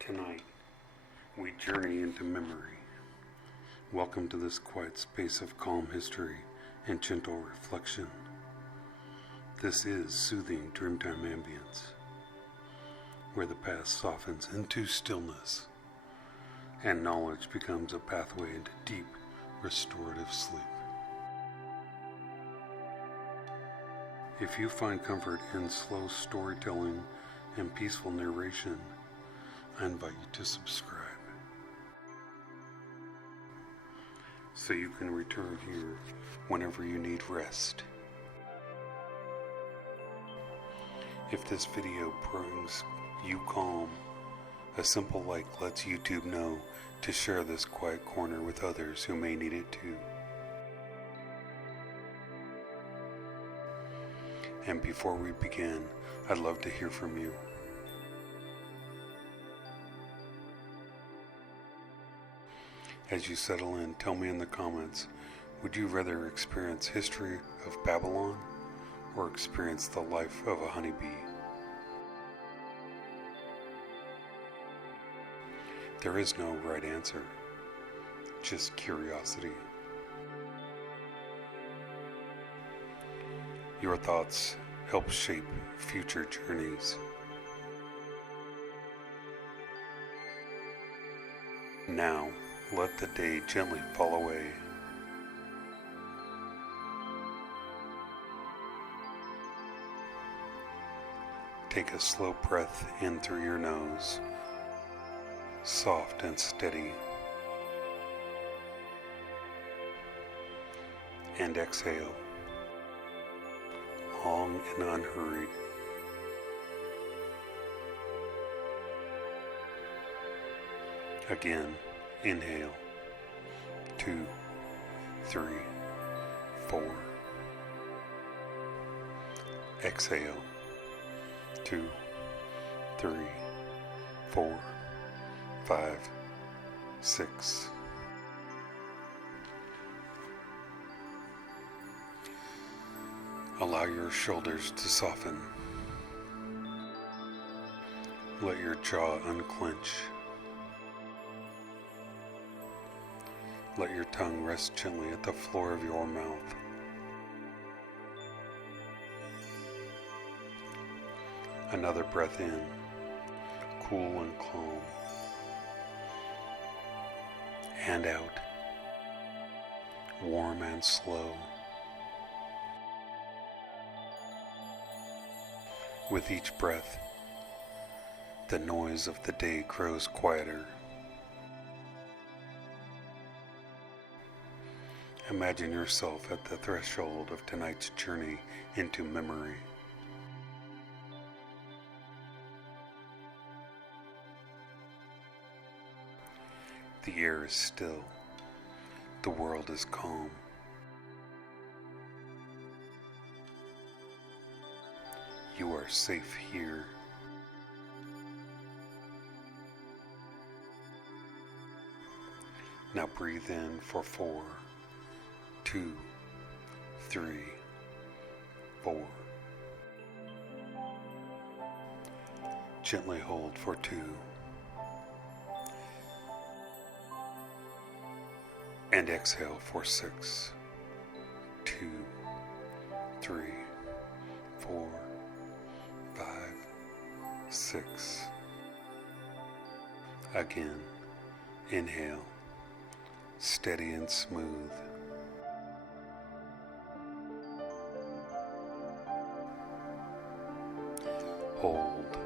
Tonight, we journey into memory. Welcome to this quiet space of calm history and gentle reflection. This is soothing Dreamtime Ambience, where the past softens into stillness and knowledge becomes a pathway into deep, restorative sleep. If you find comfort in slow storytelling and peaceful narration, I invite you to subscribe so you can return here whenever you need rest. If this video brings you calm, a simple like lets YouTube know to share this quiet corner with others who may need it too. And before we begin, I'd love to hear from you. As you settle in, tell me in the comments, would you rather experience history of Babylon or experience the life of a honeybee? There is no right answer, just curiosity. Your thoughts help shape future journeys. Now, let the day gently fall away. Take a slow breath in through your nose, soft and steady, and exhale, long and unhurried. Again, inhale, 2, 3, 4. Exhale, 2, 3, 4, 5, 6. Allow your shoulders to soften. Let your jaw unclench. Let your tongue rest gently at the floor of your mouth. Another breath in, cool and calm. And out, warm and slow. With each breath, the noise of the day grows quieter. Imagine yourself at the threshold of tonight's journey into memory. The air is still. The world is calm. You are safe here. Now breathe in for 4, 2, 3, 4. Gently hold for 2. And exhale for 6, 2, 3, 4, 5, 6. Again, inhale, steady and smooth. Hold.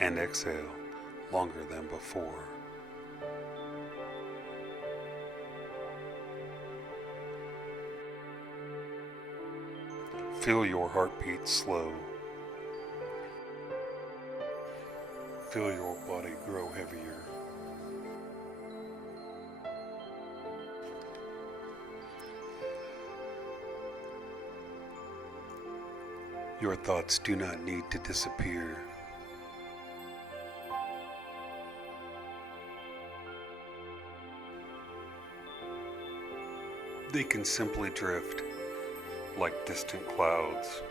And exhale longer than before. Feel your heartbeat slow. Feel your body grow heavier. Your thoughts do not need to disappear. They can simply drift like distant clouds.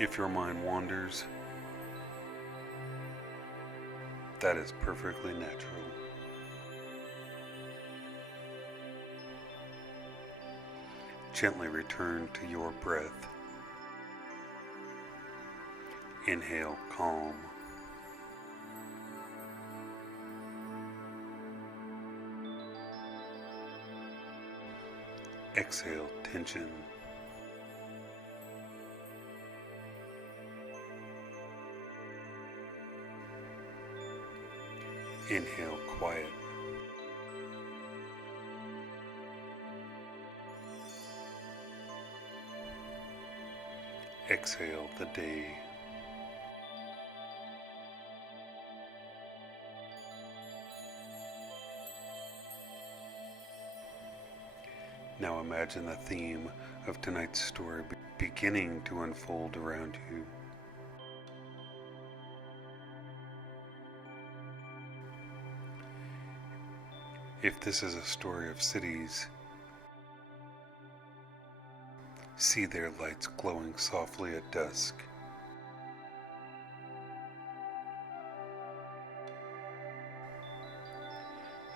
If your mind wanders, that is perfectly natural. Gently return to your breath. Inhale calm. Exhale tension. Inhale quiet. Exhale the day. Now imagine the theme of tonight's story beginning to unfold around you. If this is a story of cities, see their lights glowing softly at dusk.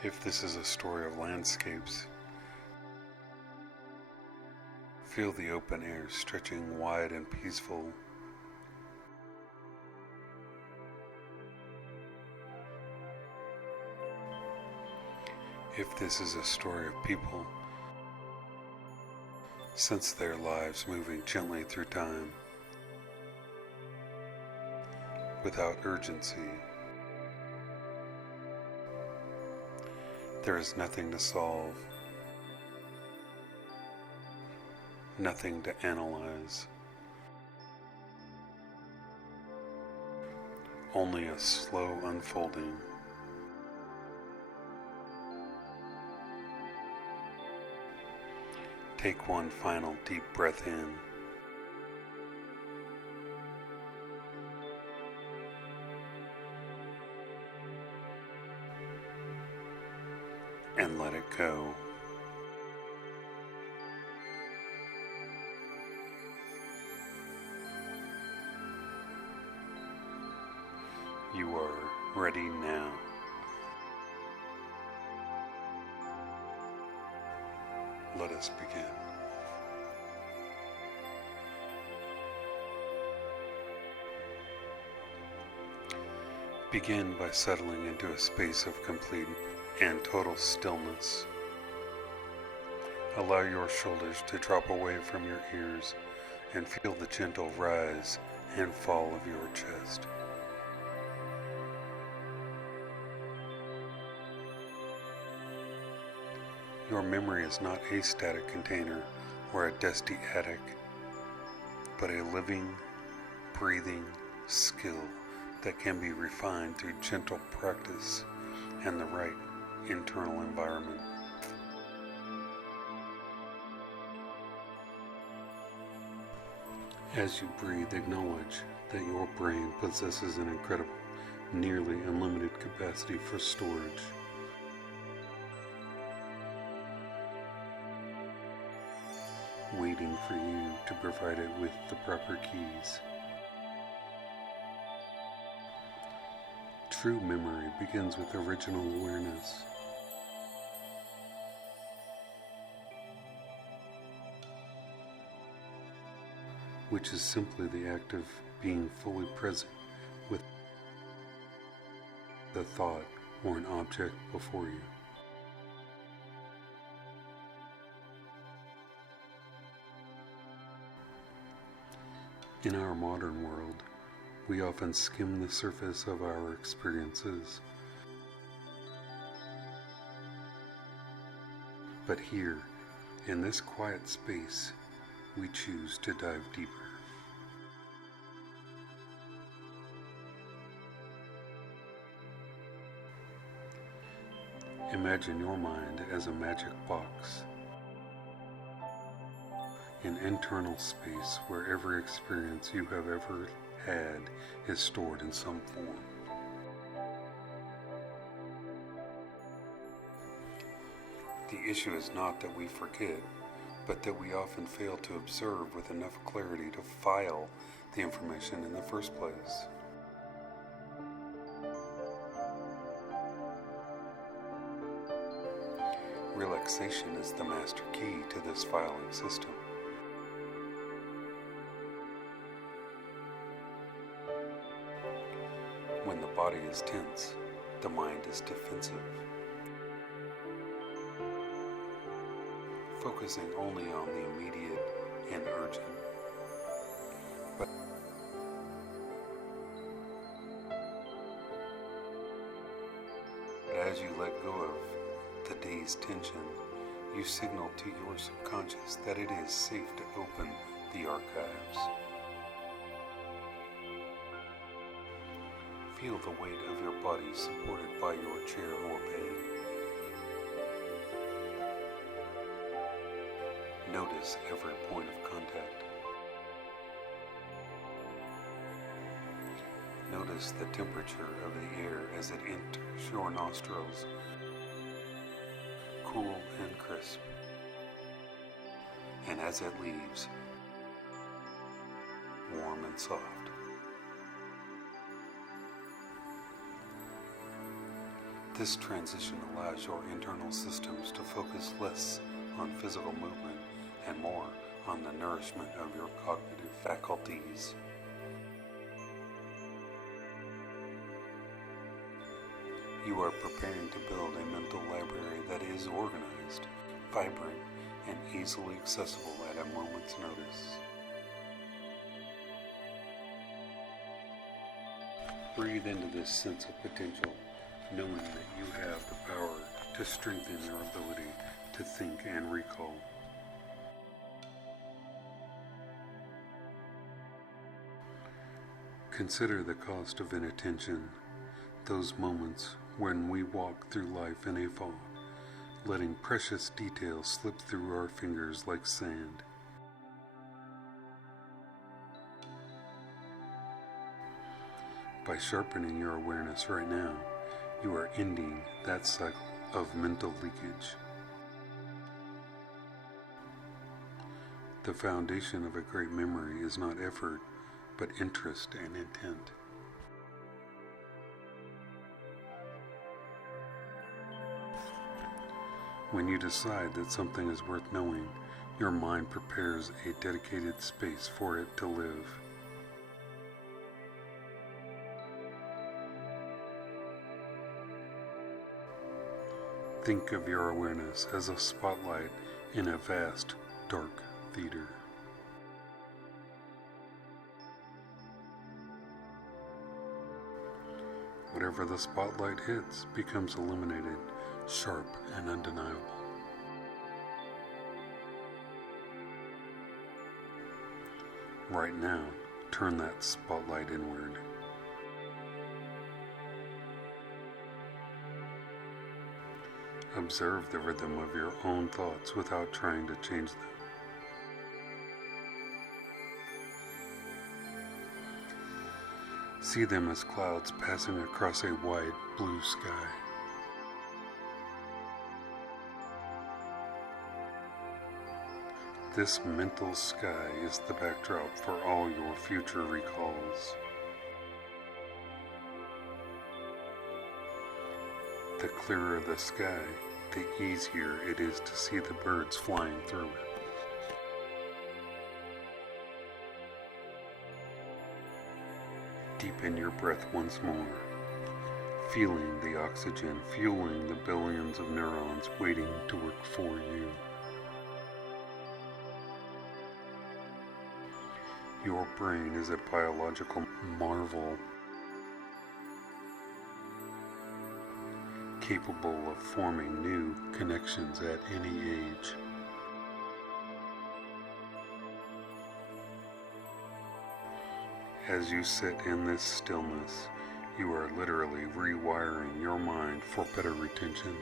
If this is a story of landscapes, feel the open air stretching wide and peaceful. If this is a story of people, sense their lives moving gently through time, without urgency. There is nothing to solve, nothing to analyze, only a slow unfolding. Take one final deep breath in. And let it go. You are ready now. Let us begin. Begin by settling into a space of complete and total stillness. Allow your shoulders to drop away from your ears and feel the gentle rise and fall of your chest. Your memory is not a static container or a dusty attic, but a living, breathing skill that can be refined through gentle practice and the right internal environment. As you breathe, acknowledge that your brain possesses an incredible, nearly unlimited capacity for storage. Waiting for you to provide it with the proper keys. True memory begins with original awareness. Which is simply the act of being fully present with the thought or an object before you. In our modern world, we often skim the surface of our experiences. But here, in this quiet space, we choose to dive deeper. Imagine your mind as a magic box, an internal space where every experience you have ever had is stored in some form. The issue is not that we forget, but that we often fail to observe with enough clarity to file the information in the first place. Relaxation is the master key to this filing system. When the body is tense, the mind is defensive. Focusing only on the immediate and urgent. But as you let go of the day's tension, you signal to your subconscious that it is safe to open the archives. Feel the weight of your body supported by your chair or bed. Notice every point of contact. Notice the temperature of the air as it enters your nostrils, cool and crisp, and as it leaves, warm and soft. This transition allows your internal systems to focus less on physical movement and more on the nourishment of your cognitive faculties. You are preparing to build a mental library that is organized, vibrant, and easily accessible at a moment's notice. Breathe into this sense of potential, knowing that you have the power to strengthen your ability to think and recall. Consider the cost of inattention, those moments when we walk through life in a fog, letting precious details slip through our fingers like sand. By sharpening your awareness right now, you are ending that cycle of mental leakage. The foundation of a great memory is not effort, but interest and intent. When you decide that something is worth knowing, your mind prepares a dedicated space for it to live. Think of your awareness as a spotlight in a vast, dark theater. Whatever the spotlight hits becomes illuminated, sharp and undeniable. Right now, turn that spotlight inward. Observe the rhythm of your own thoughts without trying to change them. See them as clouds passing across a wide blue sky. This mental sky is the backdrop for all your future recalls. The clearer the sky, the easier it is to see the birds flying through it. Deepen your breath once more, feeling the oxygen fueling the billions of neurons waiting to work for you. Your brain is a biological marvel, capable of forming new connections at any age. As you sit in this stillness, you are literally rewiring your mind for better retention.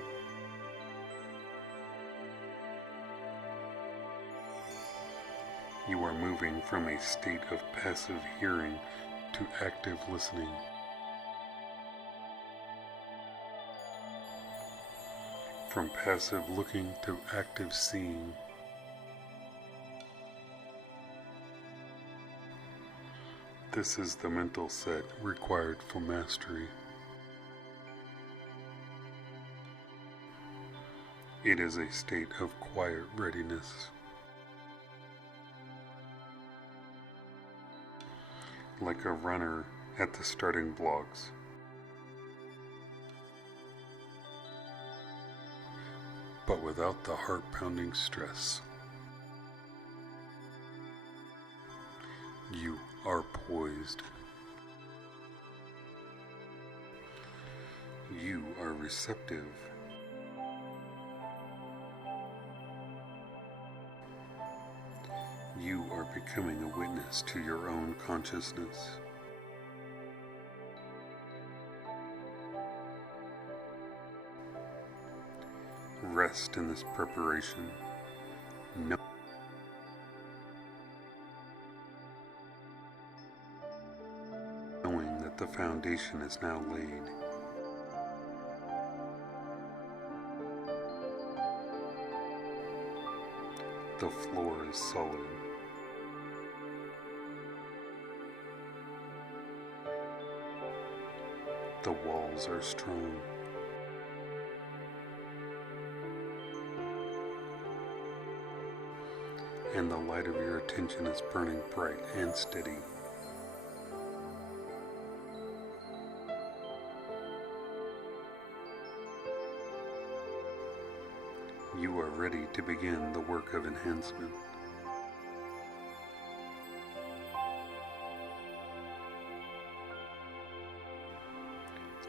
You are moving from a state of passive hearing to active listening. From passive looking to active seeing. This is the mental set required for mastery. It is a state of quiet readiness. Like a runner at the starting blocks. But without the heart-pounding stress. You are poised. You are receptive. You are becoming a witness to your own consciousness. Rest in this preparation. Knowing that the foundation is now laid. The floor is solid. The walls are strong. And the light of your attention is burning bright and steady. You are ready to begin the work of enhancement.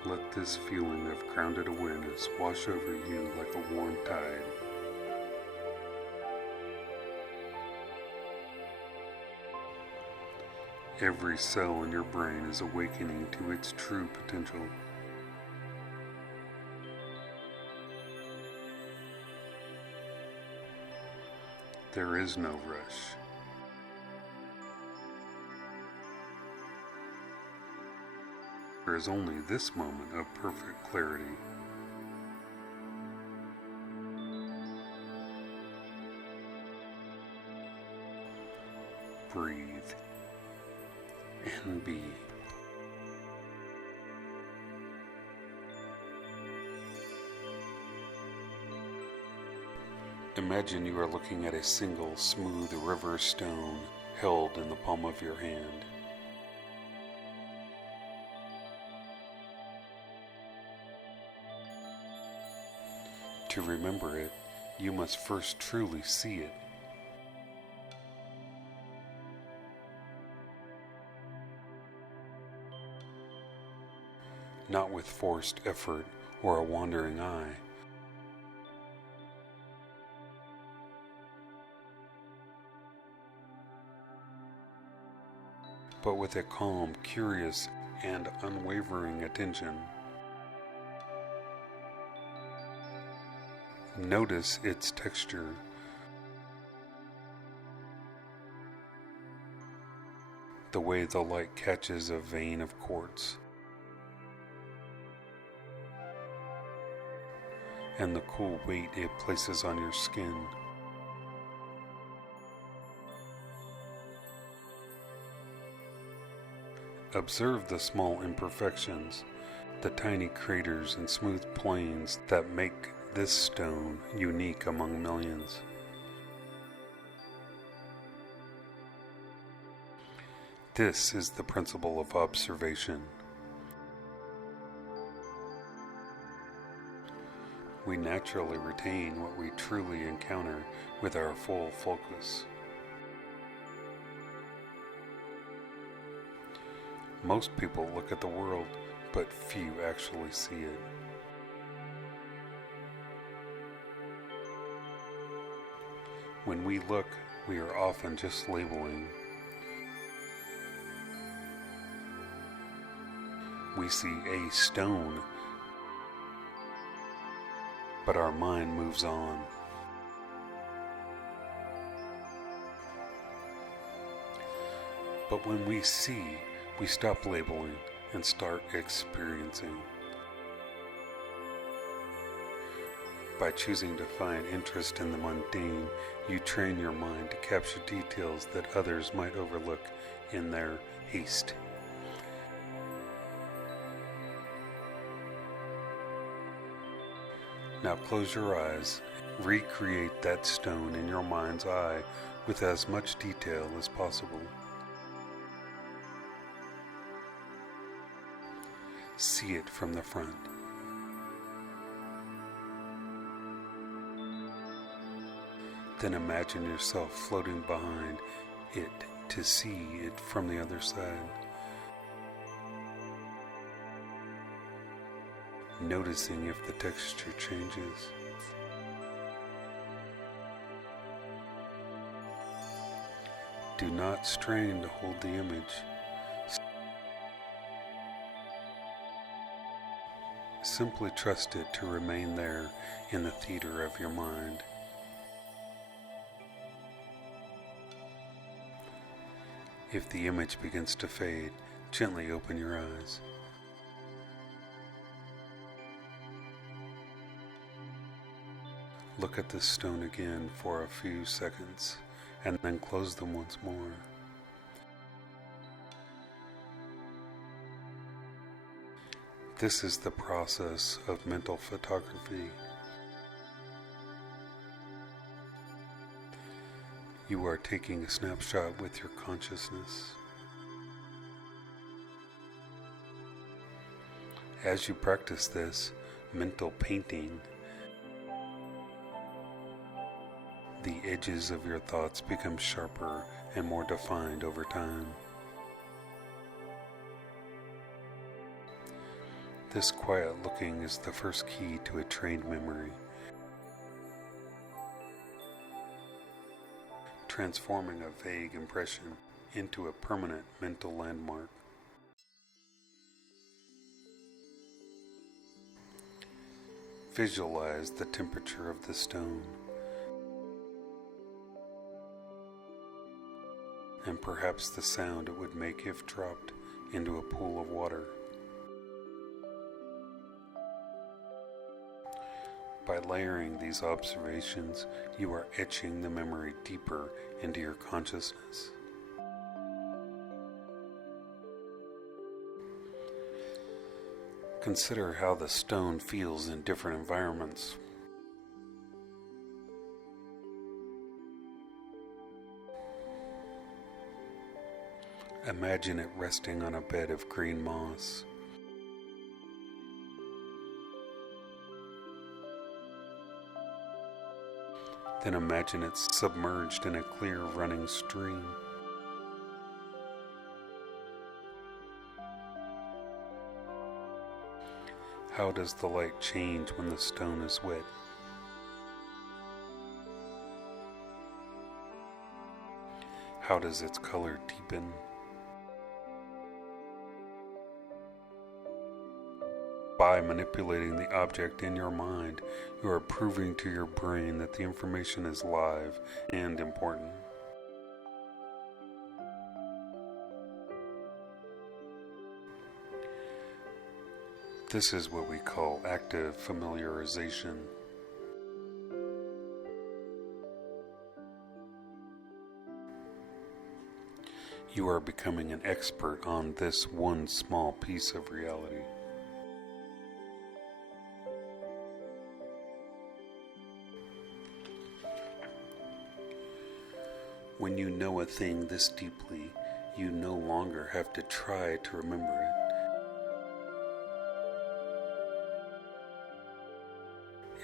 Let this feeling of grounded awareness wash over you like a warm tide. Every cell in your brain is awakening to its true potential. There is no rush. There is only this moment of perfect clarity. Breathe and be. Imagine you are looking at a single smooth river stone held in the palm of your hand. To remember it, you must first truly see it. Not with forced effort or a wandering eye. But with a calm, curious, and unwavering attention. Notice its texture. The way the light catches a vein of quartz. And the cool weight it places on your skin. Observe the small imperfections, the tiny craters and smooth planes that make this stone unique among millions. This is the principle of observation. We naturally retain what we truly encounter with our full focus. Most people look at the world, but few actually see it. When we look, we are often just labeling. We see a stone, but our mind moves on. But when we see, we stop labeling and start experiencing. By choosing to find interest in the mundane, You train your mind to capture details that others might overlook in their haste. Now close your eyes. Recreate that stone in your mind's eye with as much detail as possible. See it from the front. Then imagine yourself floating behind it to see it from the other side. Noticing if the texture changes. Do not strain to hold the image. Simply trust it to remain there in the theater of your mind. If the image begins to fade, gently open your eyes. Look at this stone again for a few seconds, and then close them once more. This is the process of mental photography. You are taking a snapshot with your consciousness. As you practice this mental painting, the edges of your thoughts become sharper and more defined over time. This quiet looking is the first key to a trained memory, transforming a vague impression into a permanent mental landmark. Visualize the temperature of the stone, and perhaps the sound it would make if dropped into a pool of water. By layering these observations, you are etching the memory deeper into your consciousness. Consider how the stone feels in different environments. Imagine it resting on a bed of green moss. Then imagine it submerged in a clear running stream. How does the light change when the stone is wet? How does its color deepen? By manipulating the object in your mind, you are proving to your brain that the information is live and important. This is what we call active familiarization. You are becoming an expert on this one small piece of reality. When you know a thing this deeply, you no longer have to try to remember it.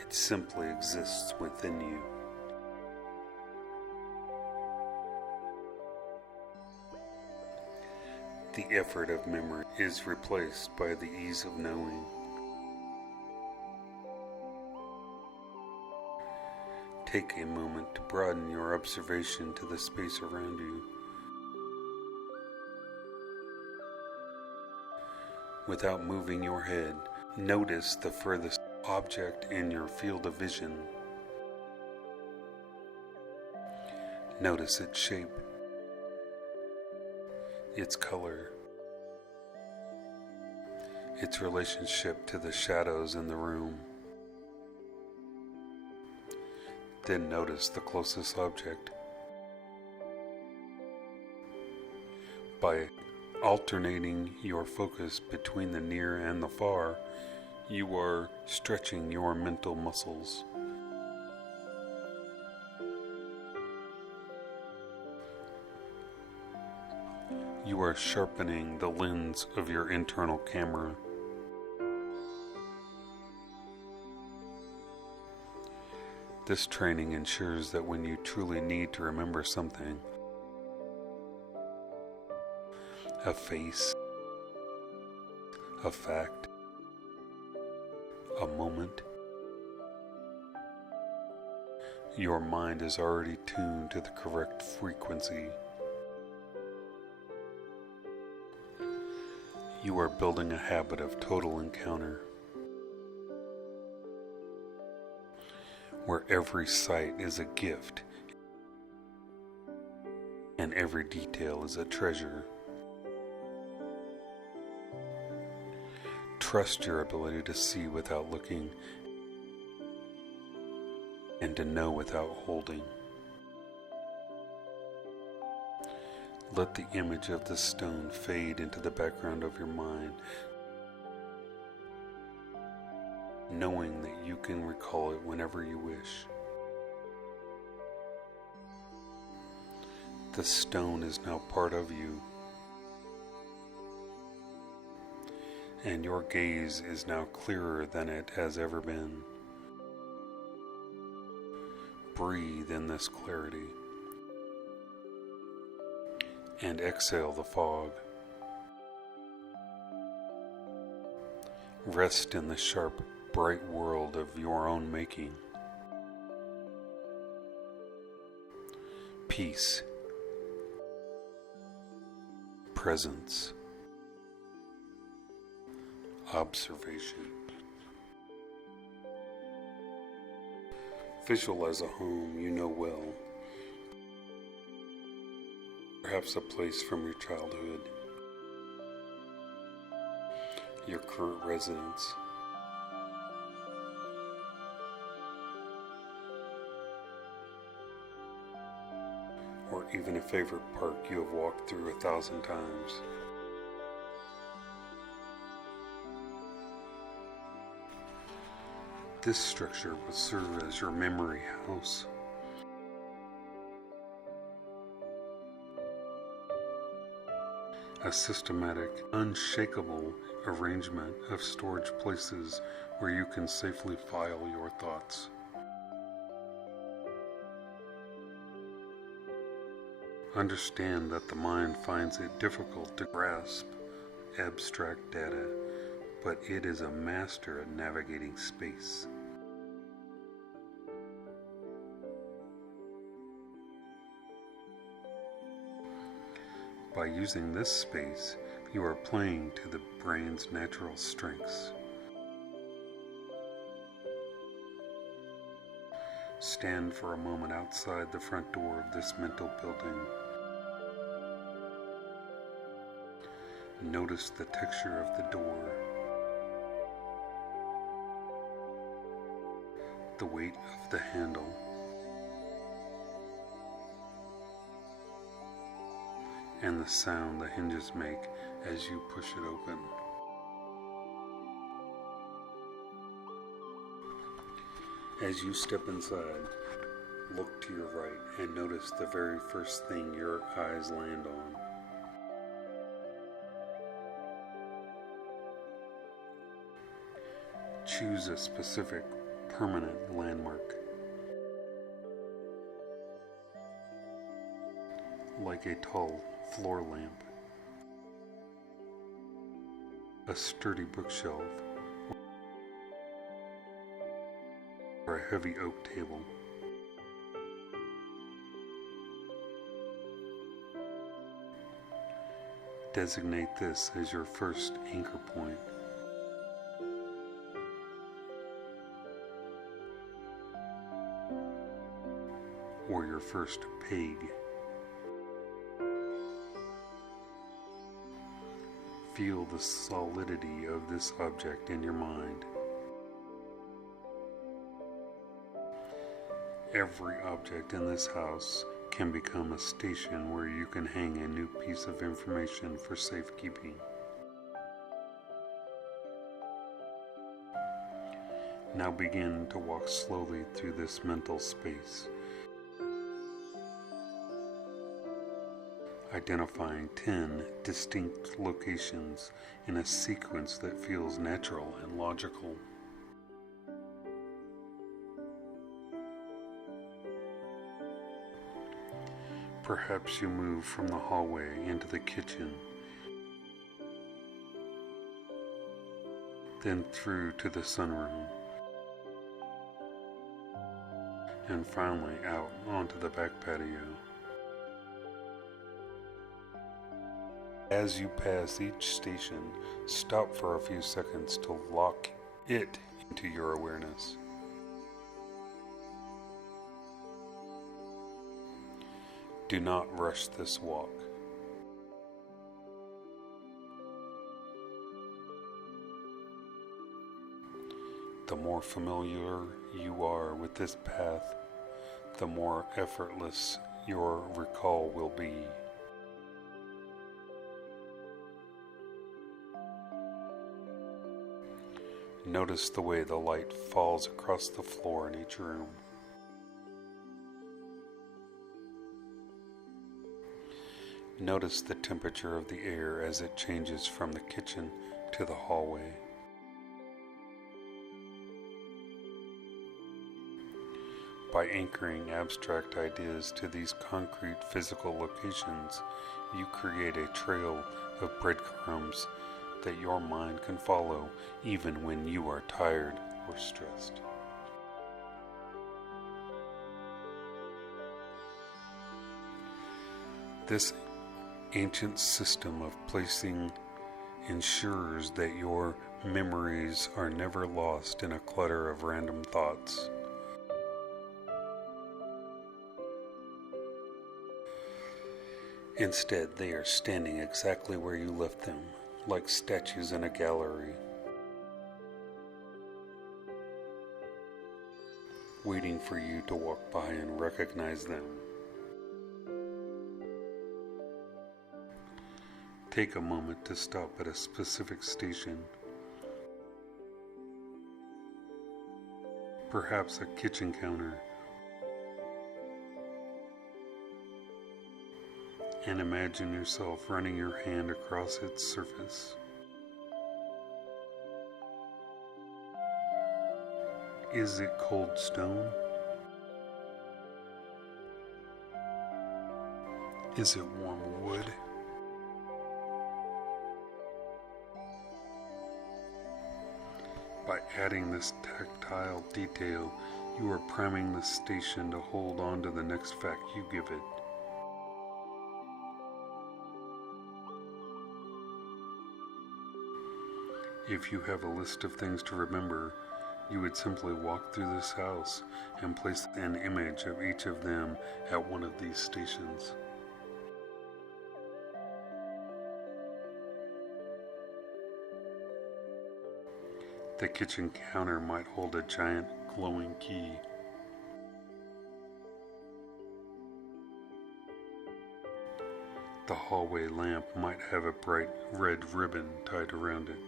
It simply exists within you. The effort of memory is replaced by the ease of knowing. Take a moment to broaden your observation to the space around you. Without moving your head, notice the furthest object in your field of vision. Notice its shape, its color, its relationship to the shadows in the room. Then notice the closest object. By alternating your focus between the near and the far, you are stretching your mental muscles. You are sharpening the lens of your internal camera. This training ensures that when you truly need to remember something, a face, a fact, a moment, your mind is already tuned to the correct frequency. You are building a habit of total encounter, where every sight is a gift and every detail is a treasure. Trust your ability to see without looking and to know without holding. Let the image of the stone fade into the background of your mind, knowing that you can recall it whenever you wish. The stone is now part of you, and your gaze is now clearer than it has ever been. Breathe in this clarity and exhale the fog. Rest in the sharp, bright world of your own making. Peace, presence, observation. Visualize a home you know well, perhaps a place from your childhood, your current residence, or even a favorite park you have walked through 1,000 times. This structure will serve as your memory house. A systematic, unshakable arrangement of storage places where you can safely file your thoughts. Understand that the mind finds it difficult to grasp abstract data, but it is a master at navigating space. By using this space, you are playing to the brain's natural strengths. Stand for a moment outside the front door of this mental building. Notice the texture of the door, the weight of the handle, and the sound the hinges make as you push it open. As you step inside, look to your right and notice the very first thing your eyes land on. Choose a specific, permanent landmark, like a tall floor lamp, a sturdy bookshelf, or a heavy oak table. Designate this as your first anchor point. Or your first peg. Feel the solidity of this object in your mind. Every object in this house can become a station where you can hang a new piece of information for safekeeping. Now begin to walk slowly through this mental space, identifying 10 distinct locations in a sequence that feels natural and logical. Perhaps you move from the hallway into the kitchen, then through to the sunroom, and finally out onto the back patio. As you pass each station, stop for a few seconds to lock it into your awareness. Do not rush this walk. The more familiar you are with this path, the more effortless your recall will be. Notice the way the light falls across the floor in each room. Notice the temperature of the air as it changes from the kitchen to the hallway. By anchoring abstract ideas to these concrete physical locations, you create a trail of breadcrumbs that your mind can follow even when you are tired or stressed. This ancient system of placing ensures that your memories are never lost in a clutter of random thoughts. Instead, they are standing exactly where you left them, like statues in a gallery, waiting for you to walk by and recognize them. Take a moment to stop at a specific station, perhaps a kitchen counter, and imagine yourself running your hand across its surface. Is it cold stone? Is it warm wood? By adding this tactile detail, you are priming the station to hold on to the next fact you give it. If you have a list of things to remember, you would simply walk through this house and place an image of each of them at one of these stations. The kitchen counter might hold a giant glowing key. The hallway lamp might have a bright red ribbon tied around it.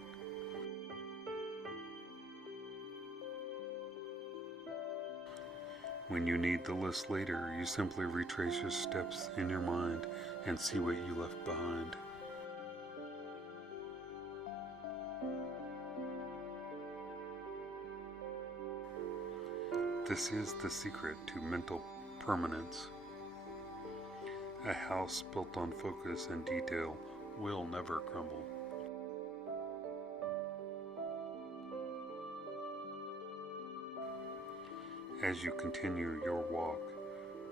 When you need the list later, you simply retrace your steps in your mind and see what you left behind. This is the secret to mental permanence. A house built on focus and detail will never crumble. As you continue your walk,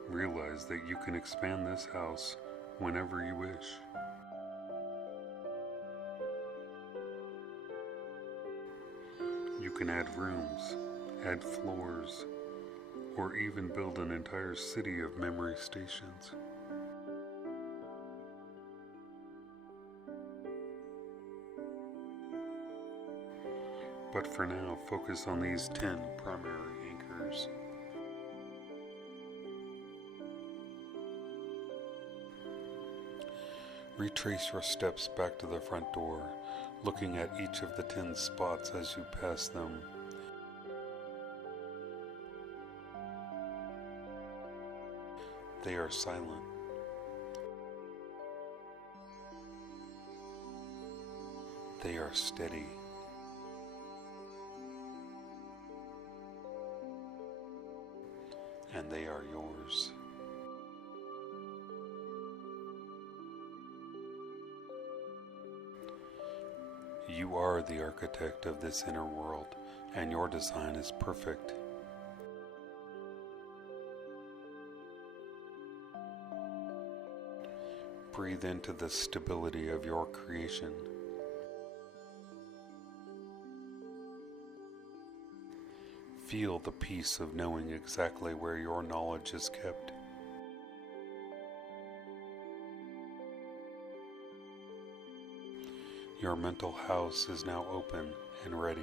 realize that you can expand this house whenever you wish. You can add rooms, add floors, or even build an entire city of memory stations. But for now, focus on these 10 primary anchors. Retrace your steps back to the front door, looking at each of the 10 spots as you pass them. They are silent. They are steady. And they are yours. You are the architect of this inner world, and your design is perfect. Breathe into the stability of your creation. Feel the peace of knowing exactly where your knowledge is kept. Your mental house is now open and ready.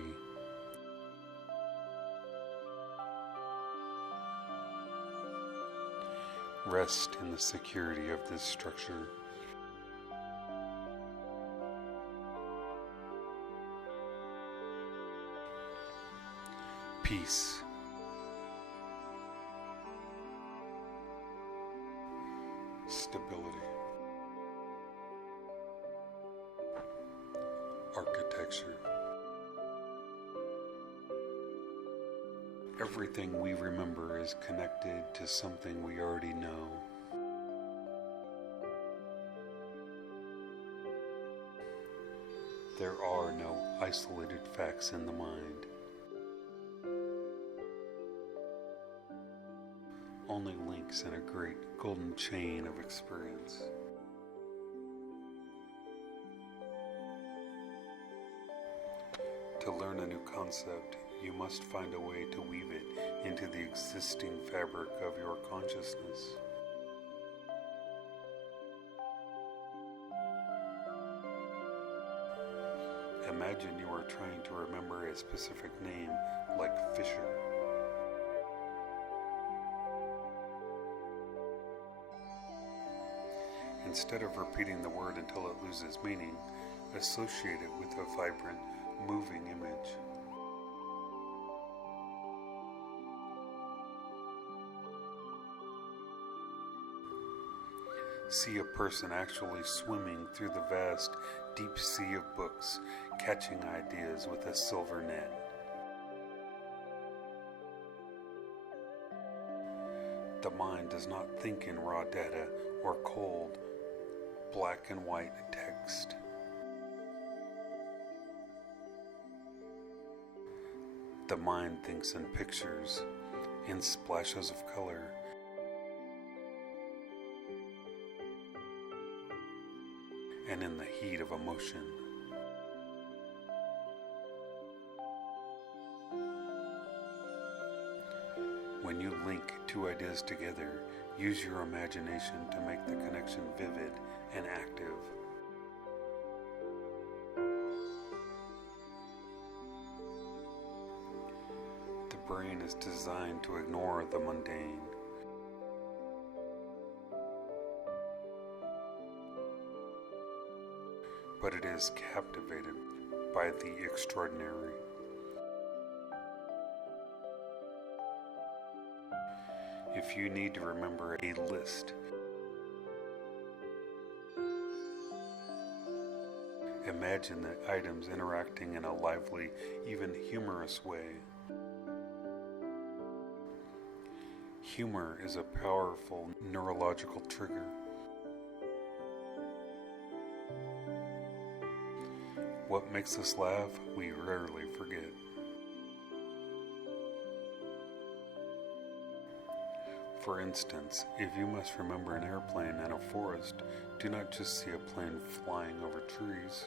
Rest in the security of this structure. Peace. Stability. Architecture. Everything we remember is connected to something we already know. There are no isolated facts in the mind. Only links in a great golden chain of experience. To learn a new concept, you must find a way to weave it into the existing fabric of your consciousness. Imagine you are trying to remember a specific name, like Fisher. Instead of repeating the word until it loses meaning, associate it with a vibrant, moving image. See a person actually swimming through the vast, deep sea of books, catching ideas with a silver net. The mind does not think in raw data or cold, black and white text. The mind thinks in pictures, in splashes of color, and in the heat of emotion. When you link two ideas together, use your imagination to make the connection vivid and active. The brain is designed to ignore the mundane. But it is captivated by the extraordinary. If you need to remember a list, imagine the items interacting in a lively, even humorous way. Humor is a powerful neurological trigger. What makes us laugh, we rarely forget. For instance, if you must remember an airplane in a forest, do not just see a plane flying over trees.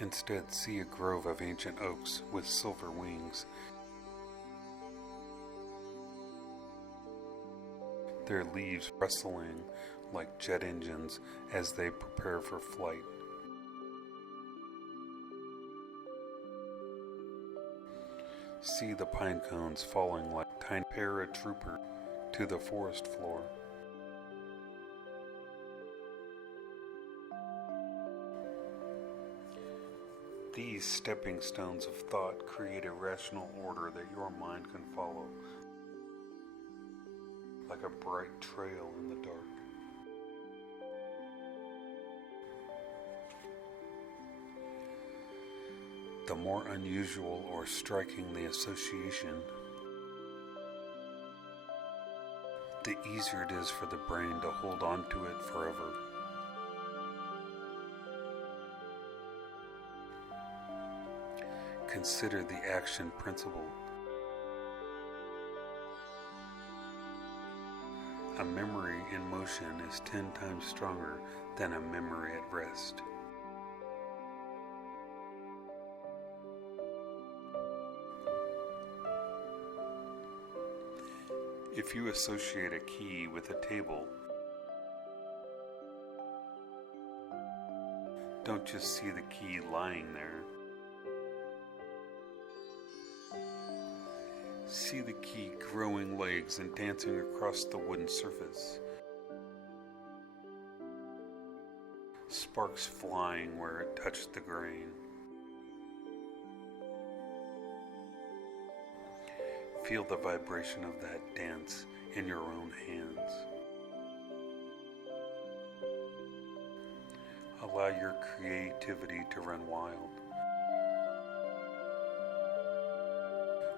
Instead, see a grove of ancient oaks with silver wings. Their leaves rustling like jet engines as they prepare for flight. See the pine cones falling like tiny paratrooper to the forest floor. These stepping stones of thought create a rational order that your mind can follow, like a bright trail in the dark. The more unusual or striking the association, the easier it is for the brain to hold on to it forever. Consider the action principle. A memory in motion is 10 times stronger than a memory at rest. If you associate a key with a table, don't just see the key lying there. See the key growing legs and dancing across the wooden surface. Sparks flying where it touched the grain. Feel the vibration of that dance in your own hands. Allow your creativity to run wild.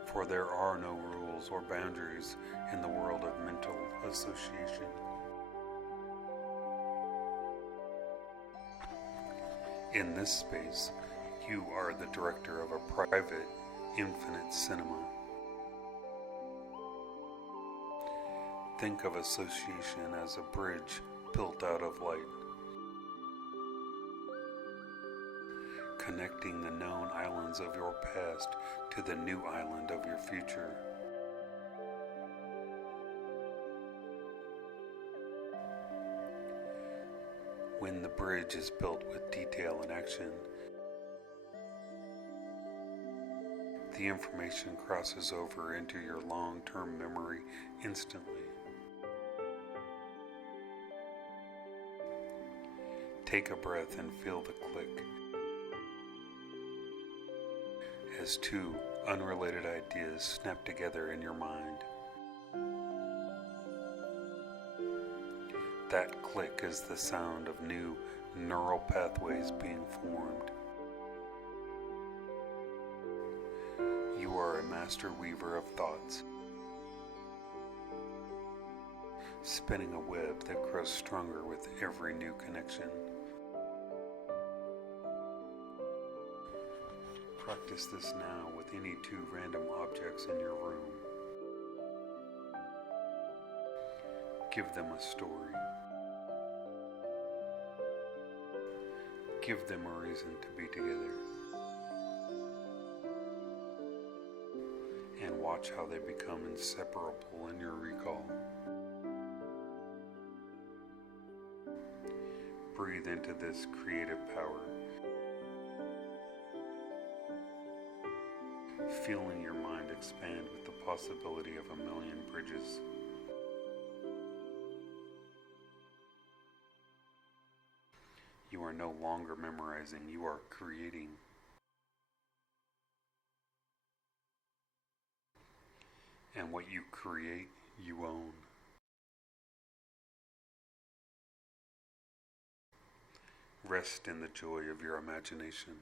For there are no rules or boundaries in the world of mental association. In this space, you are the director of a private, infinite cinema. Think of association as a bridge built out of light, connecting the known islands of your past to the new island of your future. When the bridge is built with detail and action, the information crosses over into your long-term memory instantly. Take a breath and feel the click as two unrelated ideas snap together in your mind. That click is the sound of new neural pathways being formed. You are a master weaver of thoughts, spinning a web that grows stronger with every new connection. Practice this now with any two random objects in your room. Give them a story. Give them a reason to be together. And watch how they become inseparable in your recall. Breathe into this creative power, feeling your mind expand with the possibility of a million bridges. You are no longer memorizing, you are creating. And what you create, you own. Rest in the joy of your imagination.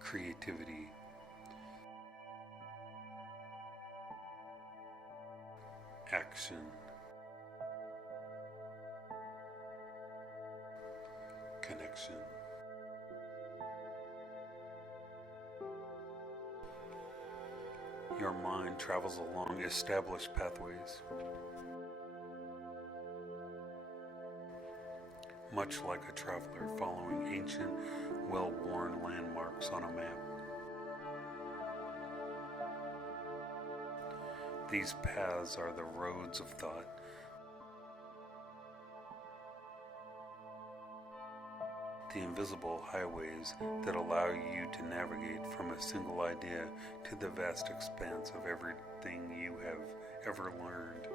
Creativity, action, connection. Your mind travels along established pathways, much like a traveler following ancient, well-worn landmarks on a map. These paths are the roads of thought, the invisible highways that allow you to navigate from a single idea to the vast expanse of everything you have ever learned.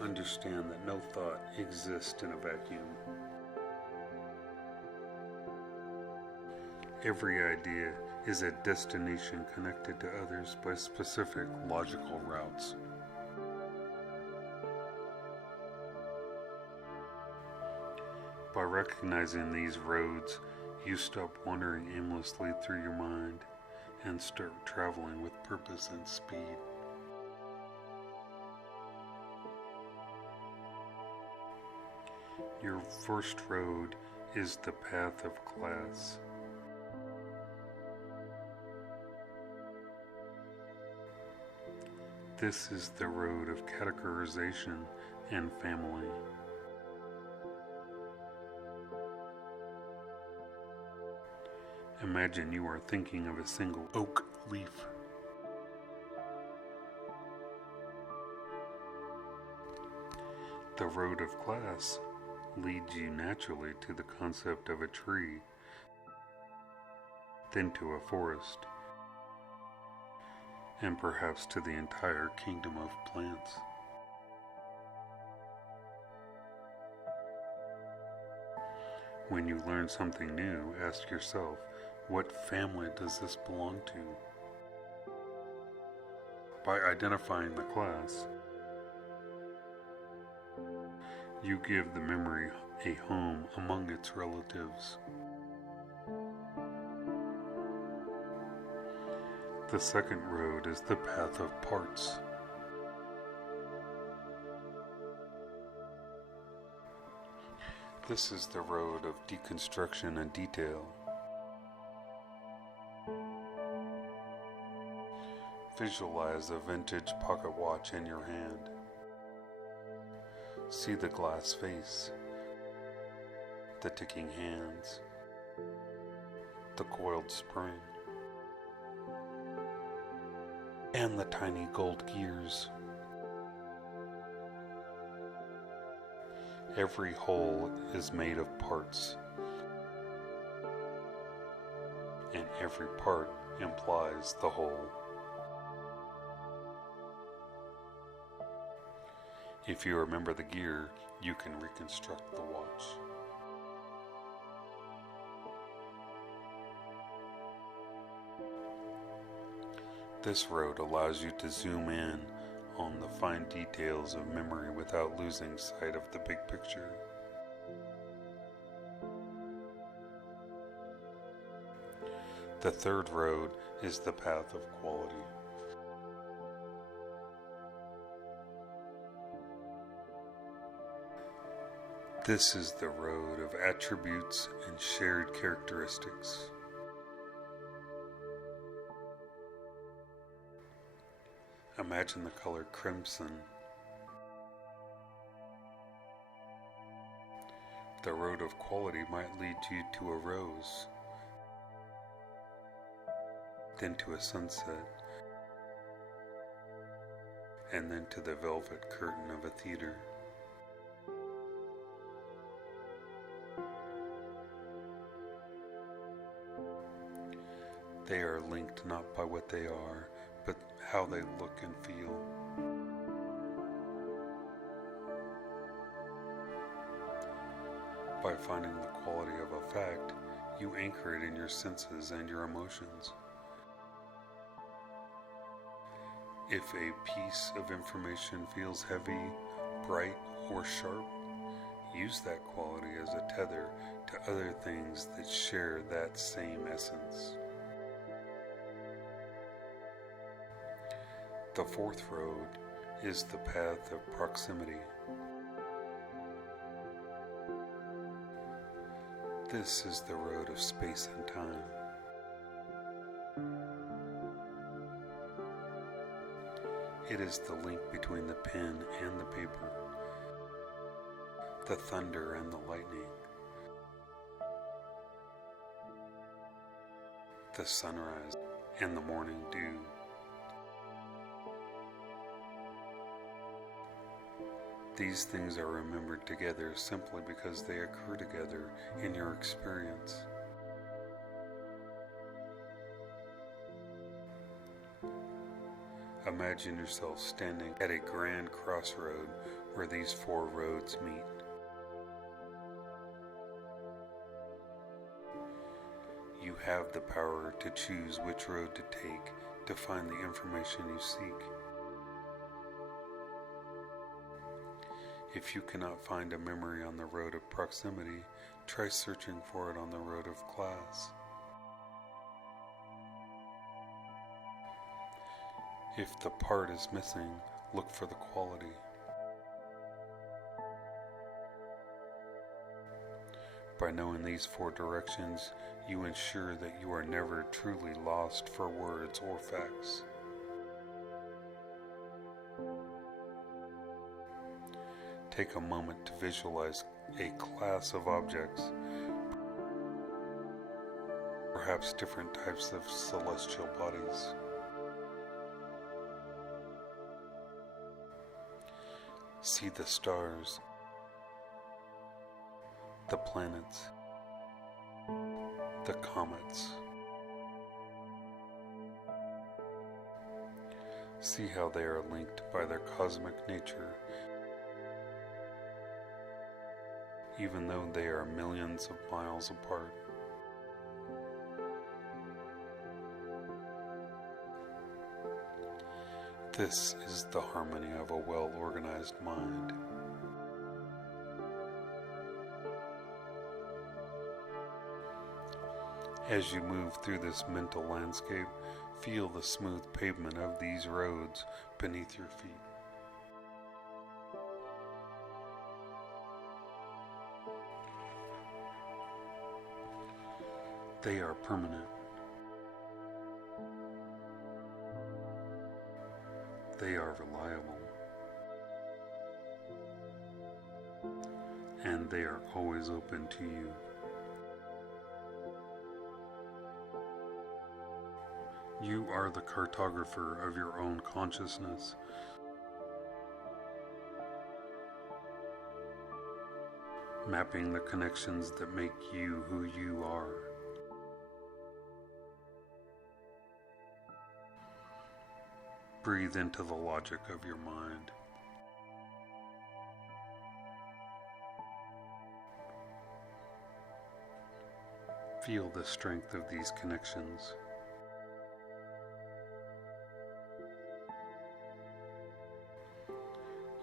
Understand that no thought exists in a vacuum. Every idea is a destination connected to others by specific logical routes. By recognizing these roads, you stop wandering aimlessly through your mind and start traveling with purpose and speed. Your first road is the path of class. This is the road of categorization and family. Imagine you are thinking of a single oak leaf. The road of class leads you naturally to the concept of a tree, then to a forest, and perhaps to the entire kingdom of plants. When you learn something new, ask yourself, what family does this belong to? By identifying the class, you give the memory a home among its relatives. The second road is the path of parts. This is the road of deconstruction and detail. Visualize a vintage pocket watch in your hand. See the glass face, the ticking hands, the coiled spring, and the tiny gold gears. Every whole is made of parts, and every part implies the whole. If you remember the gear, you can reconstruct the watch. This road allows you to zoom in on the fine details of memory without losing sight of the big picture. The third road is the path of quality. This is the road of attributes and shared characteristics. Imagine the color crimson. The road of quality might lead you to a rose, then to a sunset, and then to the velvet curtain of a theater. They are linked not by what they are, but how they look and feel. By finding the quality of a fact, you anchor it in your senses and your emotions. If a piece of information feels heavy, bright, or sharp, use that quality as a tether to other things that share that same essence. The fourth road is the path of proximity. This is the road of space and time. It is the link between the pen and the paper, the thunder and the lightning, the sunrise and the morning dew. These things are remembered together simply because they occur together in your experience. Imagine yourself standing at a grand crossroad where these four roads meet. You have the power to choose which road to take to find the information you seek. If you cannot find a memory on the road of proximity, try searching for it on the road of class. If the part is missing, look for the quality. By knowing these four directions, you ensure that you are never truly lost for words or facts. Take a moment to visualize a class of objects, perhaps different types of celestial bodies. See the stars, the planets, the comets. See how they are linked by their cosmic nature, even though they are millions of miles apart. This is the harmony of a well-organized mind. As you move through this mental landscape, feel the smooth pavement of these roads beneath your feet. They are permanent. They are reliable. And they are always open to you. You are the cartographer of your own consciousness. Mapping the connections that make you who you are. Breathe into the logic of your mind. Feel the strength of these connections.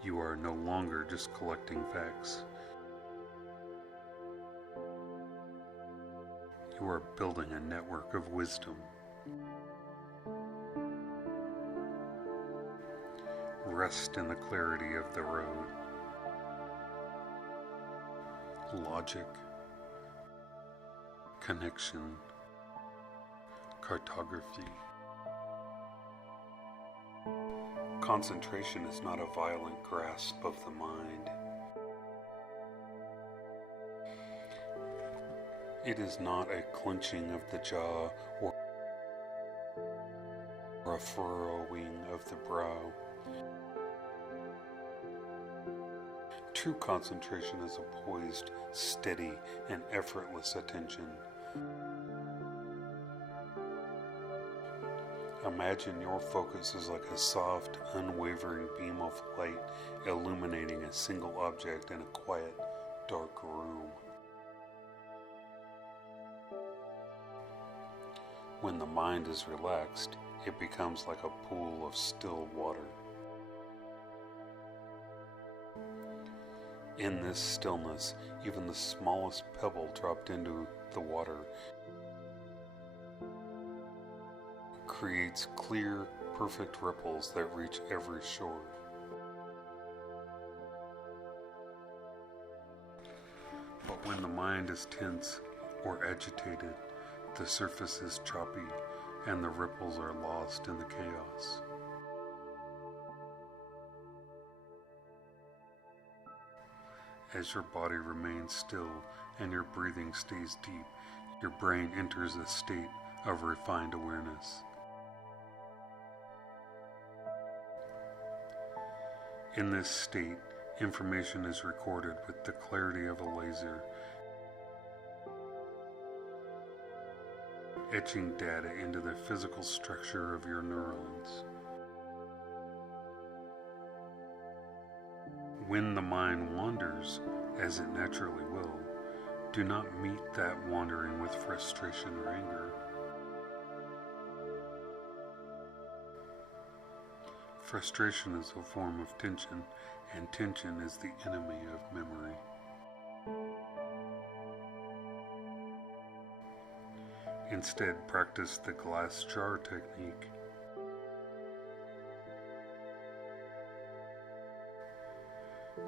You are no longer just collecting facts. You are building a network of wisdom. Rest in the clarity of the road. Logic, connection, cartography. Concentration is not a violent grasp of the mind. It is not a clenching of the jaw or a furrowing of the brow. True concentration is a poised, steady, and effortless attention. Imagine your focus is like a soft, unwavering beam of light illuminating a single object in a quiet, dark room. When the mind is relaxed, it becomes like a pool of still water. In this stillness, even the smallest pebble dropped into the water creates clear, perfect ripples that reach every shore. But when the mind is tense or agitated, the surface is choppy and the ripples are lost in the chaos. As your body remains still and your breathing stays deep, your brain enters a state of refined awareness. In this state, Information is recorded with the clarity of a laser, etching data into the physical structure of your neurons. When the mind wanders, as it naturally will, do not meet that wandering with frustration or anger. Frustration is a form of tension, and tension is the enemy of memory. Instead, practice the glass jar technique.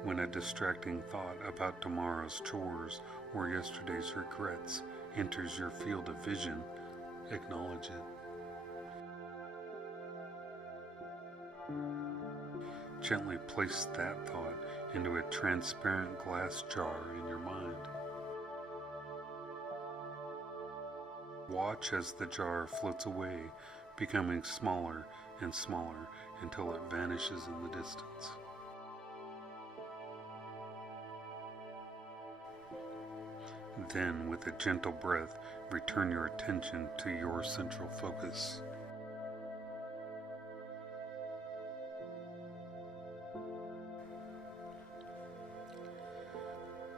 When a distracting thought about tomorrow's chores or yesterday's regrets enters your field of vision, acknowledge it. Gently place that thought into a transparent glass jar in your mind. Watch as the jar floats away, becoming smaller and smaller until it vanishes in the distance. Then, with a gentle breath, return your attention to your central focus.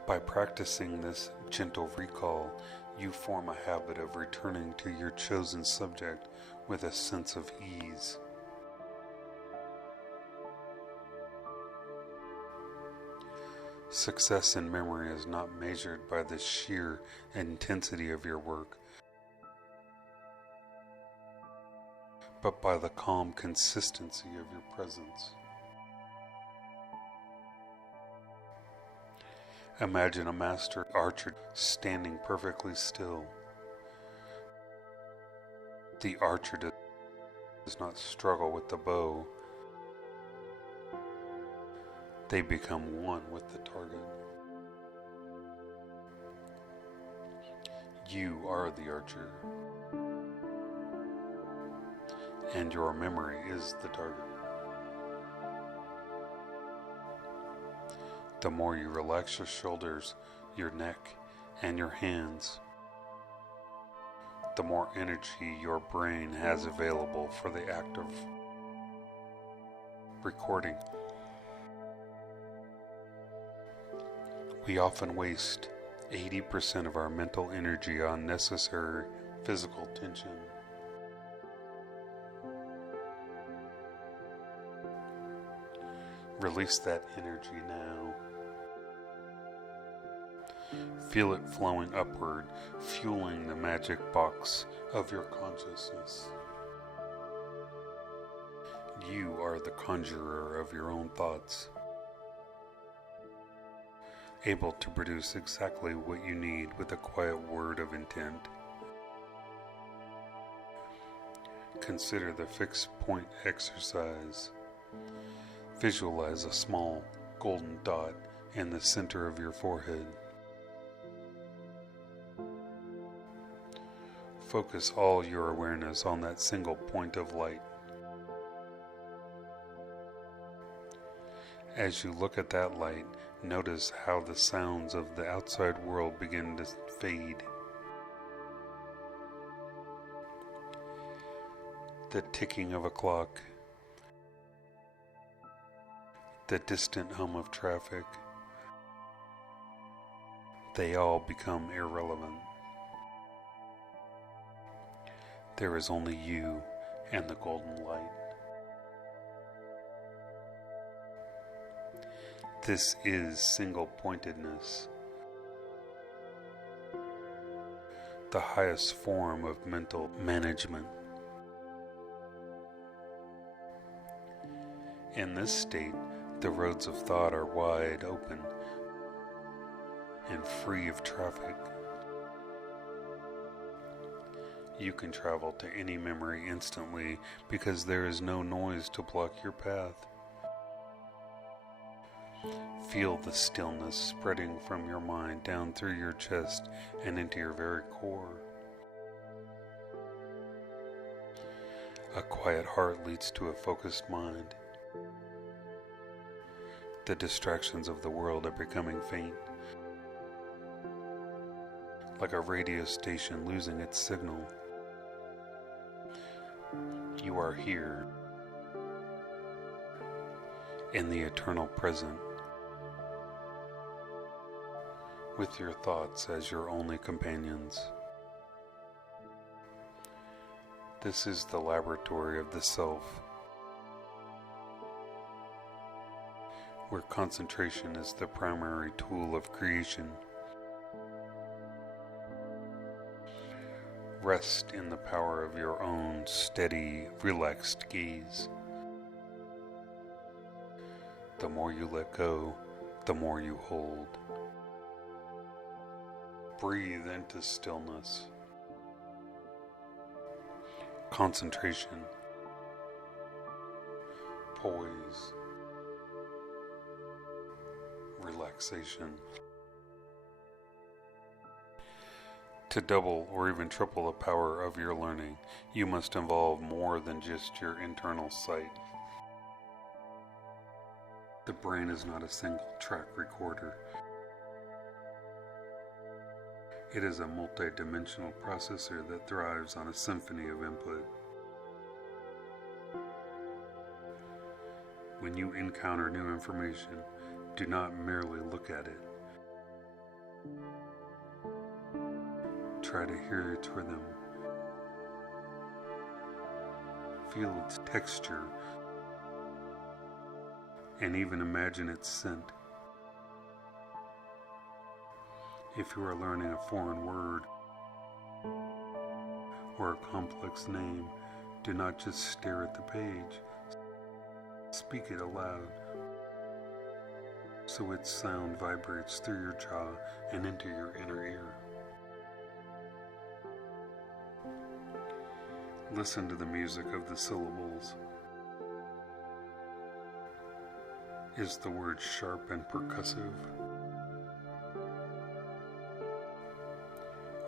By practicing this gentle recall, you form a habit of returning to your chosen subject with a sense of ease. Success in memory is not measured by the sheer intensity of your work, but by the calm consistency of your presence. Imagine a master archer standing perfectly still. The archer does not struggle with the bow. They become one with the target. You are the archer, and your memory is the target. The more you relax your shoulders, your neck, and your hands, the more energy your brain has available for the act of recording. We often waste 80% of our mental energy on necessary physical tension. Release that energy now. Feel it flowing upward, fueling the magic box of your consciousness. You are the conjurer of your own thoughts, able to produce exactly what you need with a quiet word of intent. Consider the fixed point exercise. Visualize a small golden dot in the center of your forehead. Focus all your awareness on that single point of light. As you look at that light, notice how the sounds of the outside world begin to fade. The ticking of a clock, the distant hum of traffic, they all become irrelevant. There is only you and the golden light. This is single-pointedness, the highest form of mental management. In this state, the roads of thought are wide open and free of traffic. You can travel to any memory instantly because there is no noise to block your path. Feel the stillness spreading from your mind down through your chest and into your very core. A quiet heart leads to a focused mind. The distractions of the world are becoming faint, like a radio station losing its signal. You are here, in the eternal present, with your thoughts as your only companions. This is the laboratory of the self, where concentration is the primary tool of creation. Rest in the power of your own steady, relaxed gaze. The more you let go, the more you hold. Breathe into stillness. Concentration. Poise. Relaxation. To double or even triple the power of your learning, you must involve more than just your internal sight. The brain is not a single track recorder. It is a multi-dimensional processor that thrives on a symphony of input. When you encounter new information, do not merely look at it. Try to hear its rhythm. Feel its texture, and even imagine its scent. If you are learning a foreign word or a complex name, do not just stare at the page. Speak it aloud, so its sound vibrates through your jaw and into your inner ear. Listen to the music of the syllables. Is the word sharp and percussive?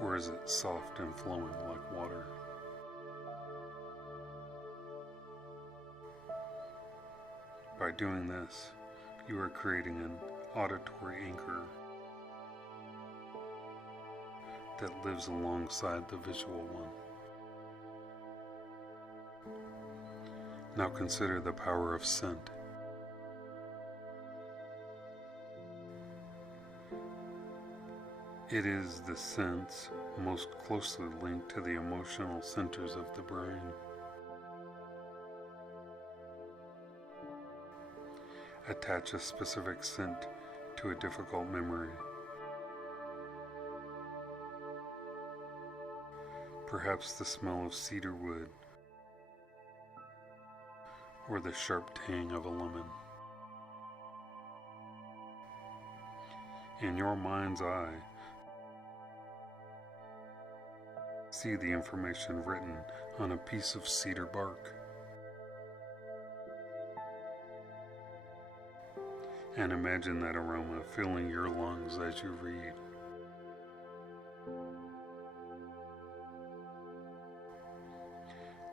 Or is it soft and flowing like water? By doing this, you are creating an auditory anchor that lives alongside the visual one. Now consider the power of scent. It is the sense most closely linked to the emotional centers of the brain. Attach a specific scent to a difficult memory. Perhaps the smell of cedar wood or the sharp tang of a lemon. In your mind's eye, see the information written on a piece of cedar bark. And imagine that aroma filling your lungs as you read.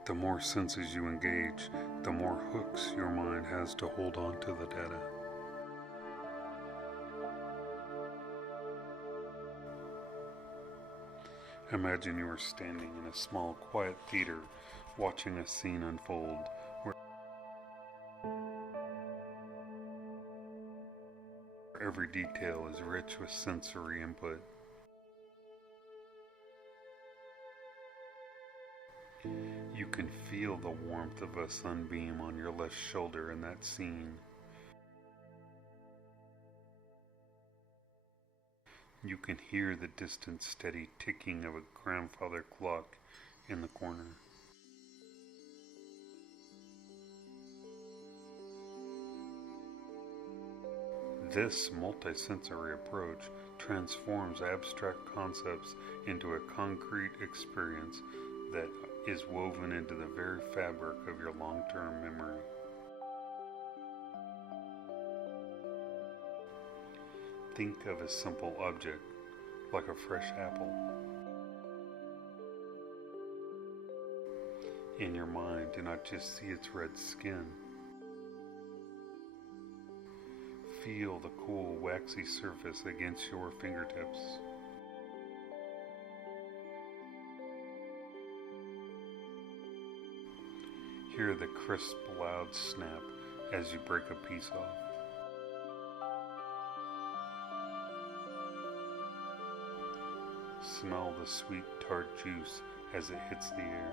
The more senses you engage, the more hooks your mind has to hold on to the data. Imagine you are standing in a small, quiet theater watching a scene unfold where every detail is rich with sensory input. You can feel the warmth of a sunbeam on your left shoulder in that scene. You can hear the distant steady ticking of a grandfather clock in the corner. This multisensory approach transforms abstract concepts into a concrete experience that is woven into the very fabric of your long-term memory. Think of a simple object, like a fresh apple. In your mind, do not just see its red skin. Feel the cool, waxy surface against your fingertips. Hear the crisp, loud snap as you break a piece off. Smell the sweet, tart juice as it hits the air.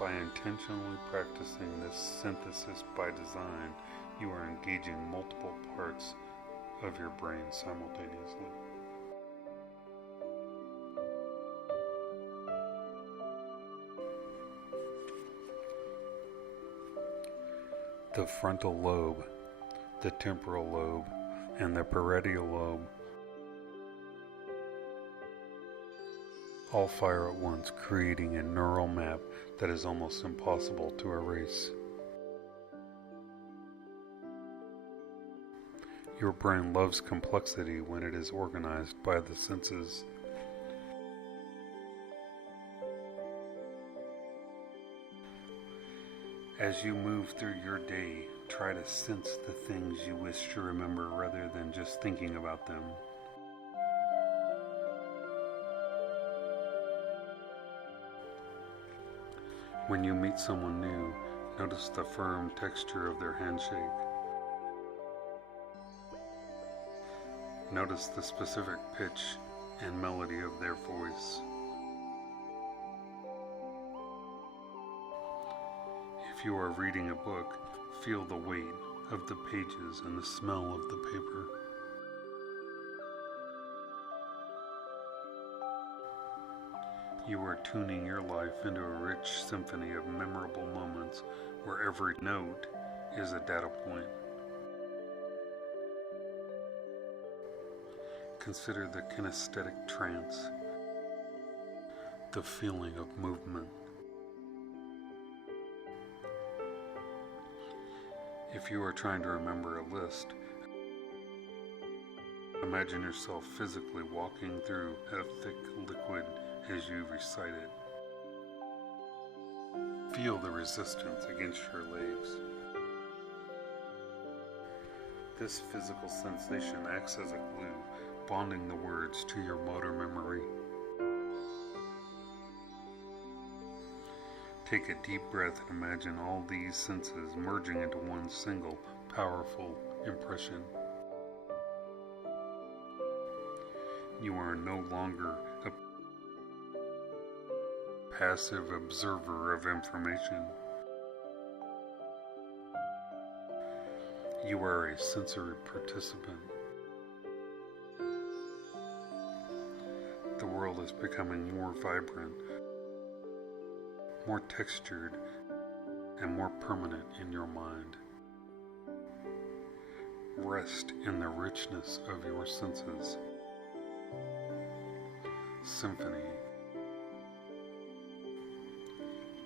By intentionally practicing this synthesis by design, you are engaging multiple parts of your brain simultaneously. The frontal lobe, the temporal lobe, and the parietal lobe all fire at once, creating a neural map that is almost impossible to erase. Your brain loves complexity when it is organized by the senses. As you move through your day, try to sense the things you wish to remember rather than just thinking about them. When you meet someone new, notice the firm texture of their handshake. Notice the specific pitch and melody of their voice. If you are reading a book, feel the weight of the pages and the smell of the paper. You are tuning your life into a rich symphony of memorable moments where every note is a data point. Consider the kinesthetic trance, the feeling of movement. If you are trying to remember a list, imagine yourself physically walking through a thick liquid as you recite it. Feel the resistance against your legs. This physical sensation acts as a glue, bonding the words to your motor memory. Take a deep breath and imagine all these senses merging into one single, powerful impression. You are no longer a passive observer of information. You are a sensory participant. The world is becoming more vibrant, more textured, and more permanent in your mind. Rest in the richness of your senses. Symphony,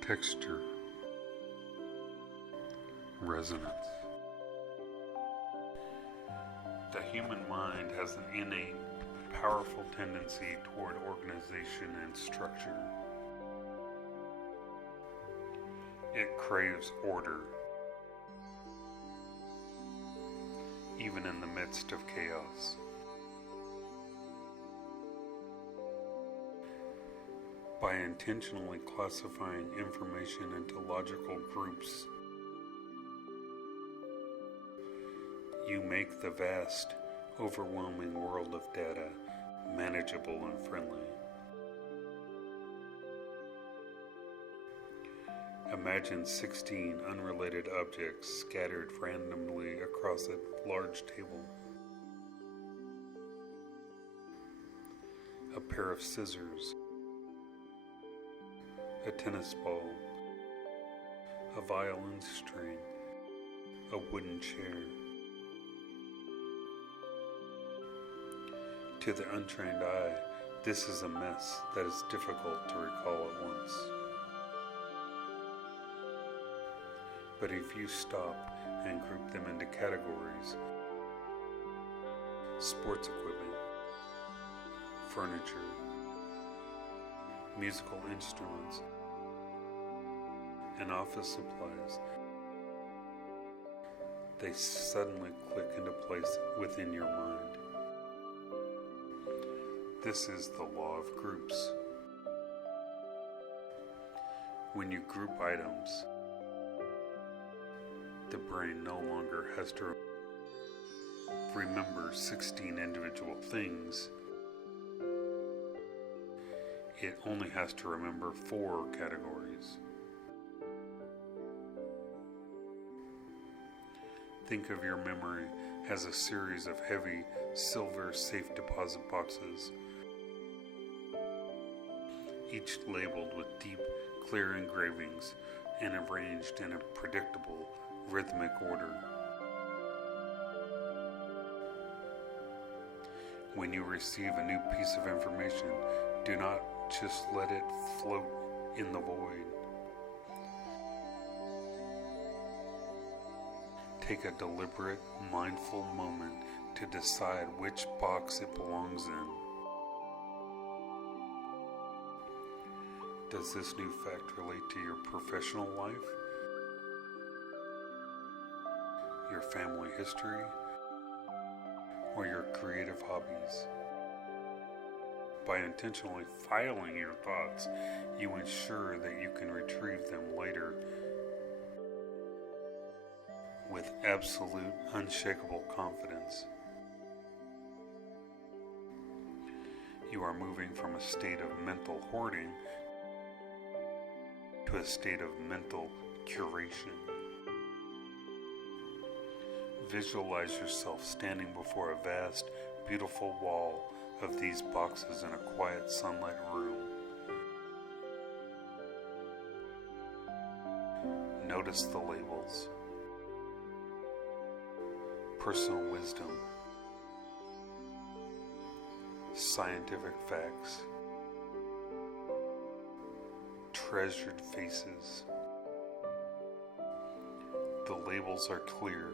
texture, resonance. The human mind has an innate, powerful tendency toward organization and structure. It craves order, even in the midst of chaos. By intentionally classifying information into logical groups, you make the vast, overwhelming world of data manageable and friendly. Imagine 16 unrelated objects scattered randomly across a large table. A pair of scissors, a tennis ball, a violin string, a wooden chair. To the untrained eye, this is a mess that is difficult to recall at once. But if you stop and group them into categories, sports equipment, furniture, musical instruments, and office supplies. They suddenly click into place within your mind. This is the law of groups. When you group items, the brain no longer has to remember 16 individual things. It only has to remember 4 categories. Think of your memory as a series of heavy silver safe deposit boxes, each labeled with deep, clear engravings and arranged in a predictable, rhythmic order. When you receive a new piece of information, do not just let it float in the void. Take a deliberate, mindful moment to decide which box it belongs in. Does this new fact relate to your professional life, your family history, or your creative hobbies? By intentionally filing your thoughts, you ensure that you can retrieve them later with absolute, unshakable confidence. You are moving from a state of mental hoarding to a state of mental curation. Visualize yourself standing before a vast, beautiful wall of these boxes in a quiet sunlight room. Notice the labels: personal wisdom, scientific facts, treasured faces. The labels are clear,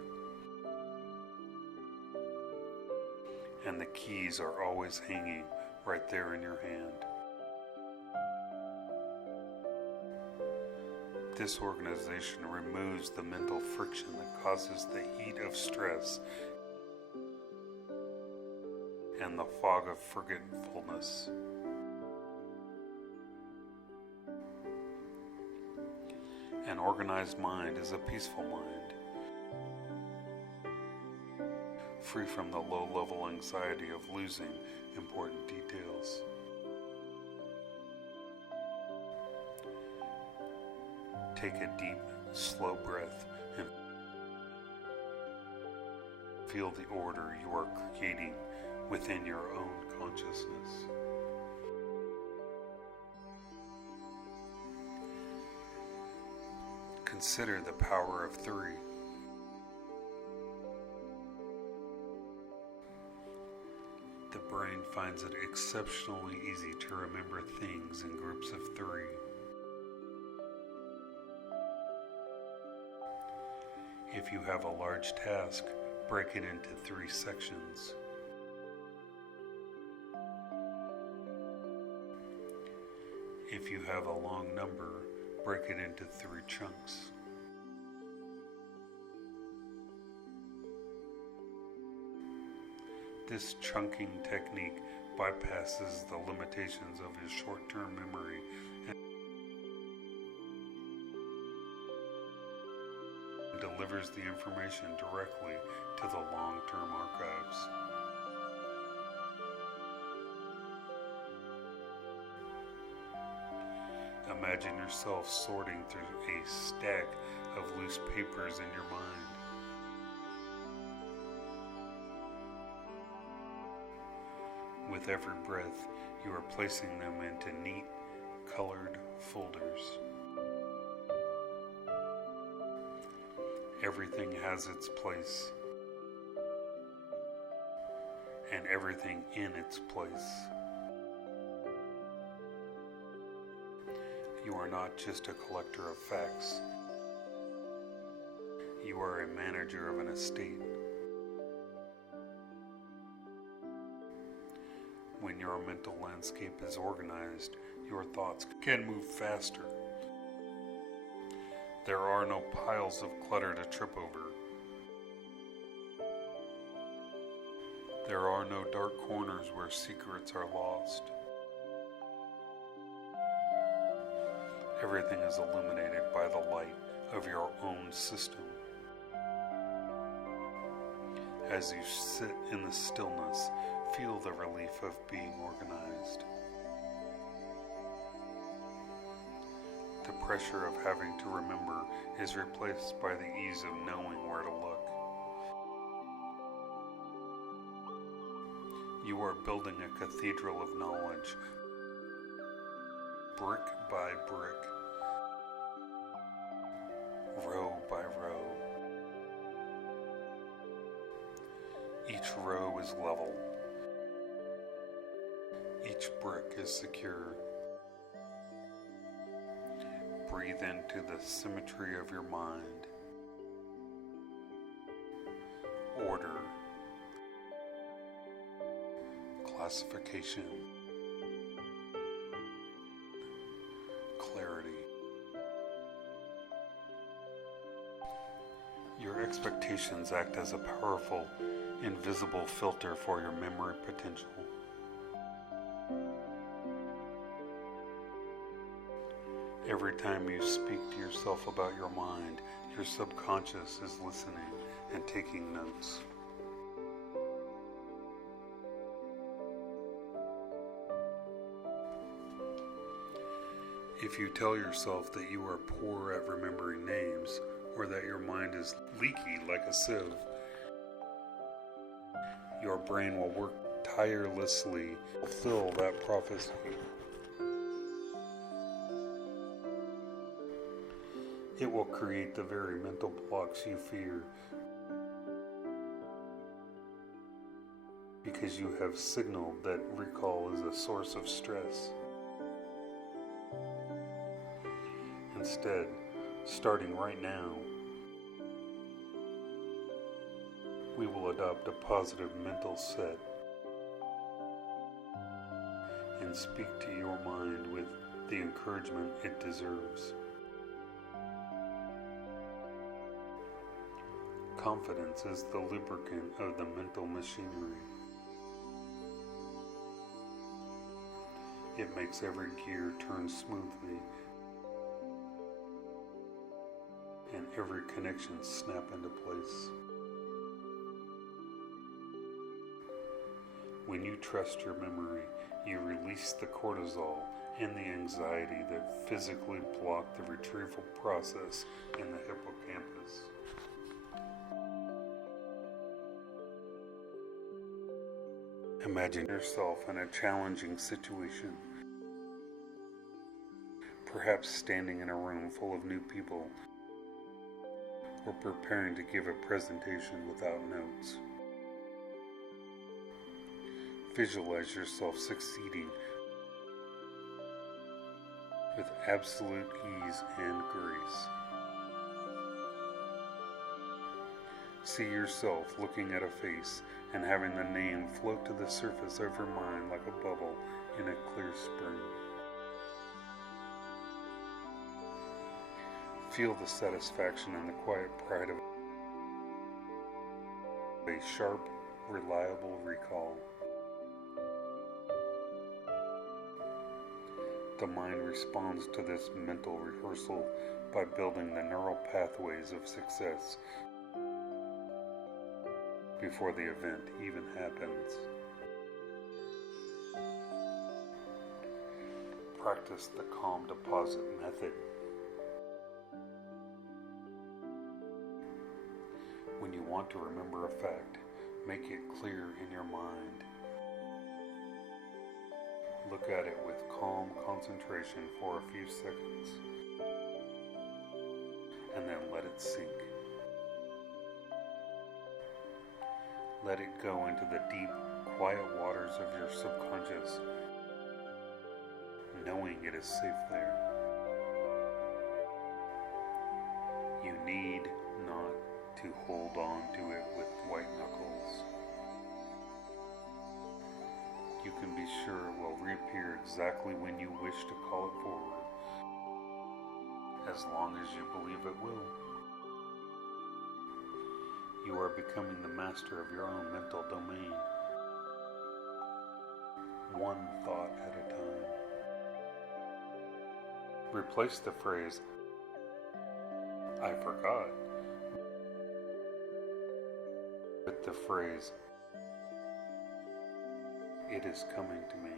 and the keys are always hanging right there in your hand. This organization removes the mental friction that causes the heat of stress and the fog of forgetfulness. An organized mind is a peaceful mind, free from the low-level anxiety of losing important details. Take a deep, slow breath and feel the order you are creating within your own consciousness. Consider the power of 3. The brain finds it exceptionally easy to remember things in groups of 3. If you have a large task, break it into 3 sections. If you have a long number, break it into 3 chunks. This chunking technique bypasses the limitations of your short-term memory and delivers the information directly to the long-term archives. Imagine yourself sorting through a stack of loose papers in your mind. With every breath, you are placing them into neat, colored folders. Everything has its place, and everything in its place. You are not just a collector of facts. You are a manager of an estate. When your mental landscape is organized, your thoughts can move faster. There are no piles of clutter to trip over. There are no dark corners where secrets are lost. Everything is illuminated by the light of your own system. As you sit in the stillness, feel the relief of being organized. The pressure of having to remember is replaced by the ease of knowing where to look. You are building a cathedral of knowledge, brick by brick, row by row. Each row is level. Each brick is secure. Breathe into the symmetry of your mind. Order. Classification. Clarity. Your expectations act as a powerful, invisible filter for your memory potential. Every time you speak to yourself about your mind, your subconscious is listening and taking notes. If you tell yourself that you are poor at remembering names, or that your mind is leaky like a sieve, your brain will work tirelessly to fulfill that prophecy. It will create the very mental blocks you fear, because you have signaled that recall is a source of stress. Instead, starting right now, we will adopt a positive mental set and speak to your mind with the encouragement it deserves. Confidence is the lubricant of the mental machinery. It makes every gear turn smoothly and every connection snap into place. When you trust your memory, you release the cortisol and the anxiety that physically block the retrieval process in the hippocampus. Imagine yourself in a challenging situation, perhaps standing in a room full of new people or preparing to give a presentation without notes. Visualize yourself succeeding with absolute ease and grace. See yourself looking at a face and having the name float to the surface of your mind like a bubble in a clear spring. Feel the satisfaction and the quiet pride of a sharp, reliable recall. The mind responds to this mental rehearsal by building the neural pathways of success before the event even happens. Practice the calm deposit method. When you want to remember a fact, make it clear in your mind. Look at it with calm concentration for a few seconds, and then let it sink. Let it go into the deep, quiet waters of your subconscious, knowing it is safe there. You need not to hold on to it with white knuckles. You can be sure it will reappear exactly when you wish to call it forward, as long as you believe it will. You are becoming the master of your own mental domain, one thought at a time. Replace the phrase, "I forgot," with the phrase, "It is coming to me."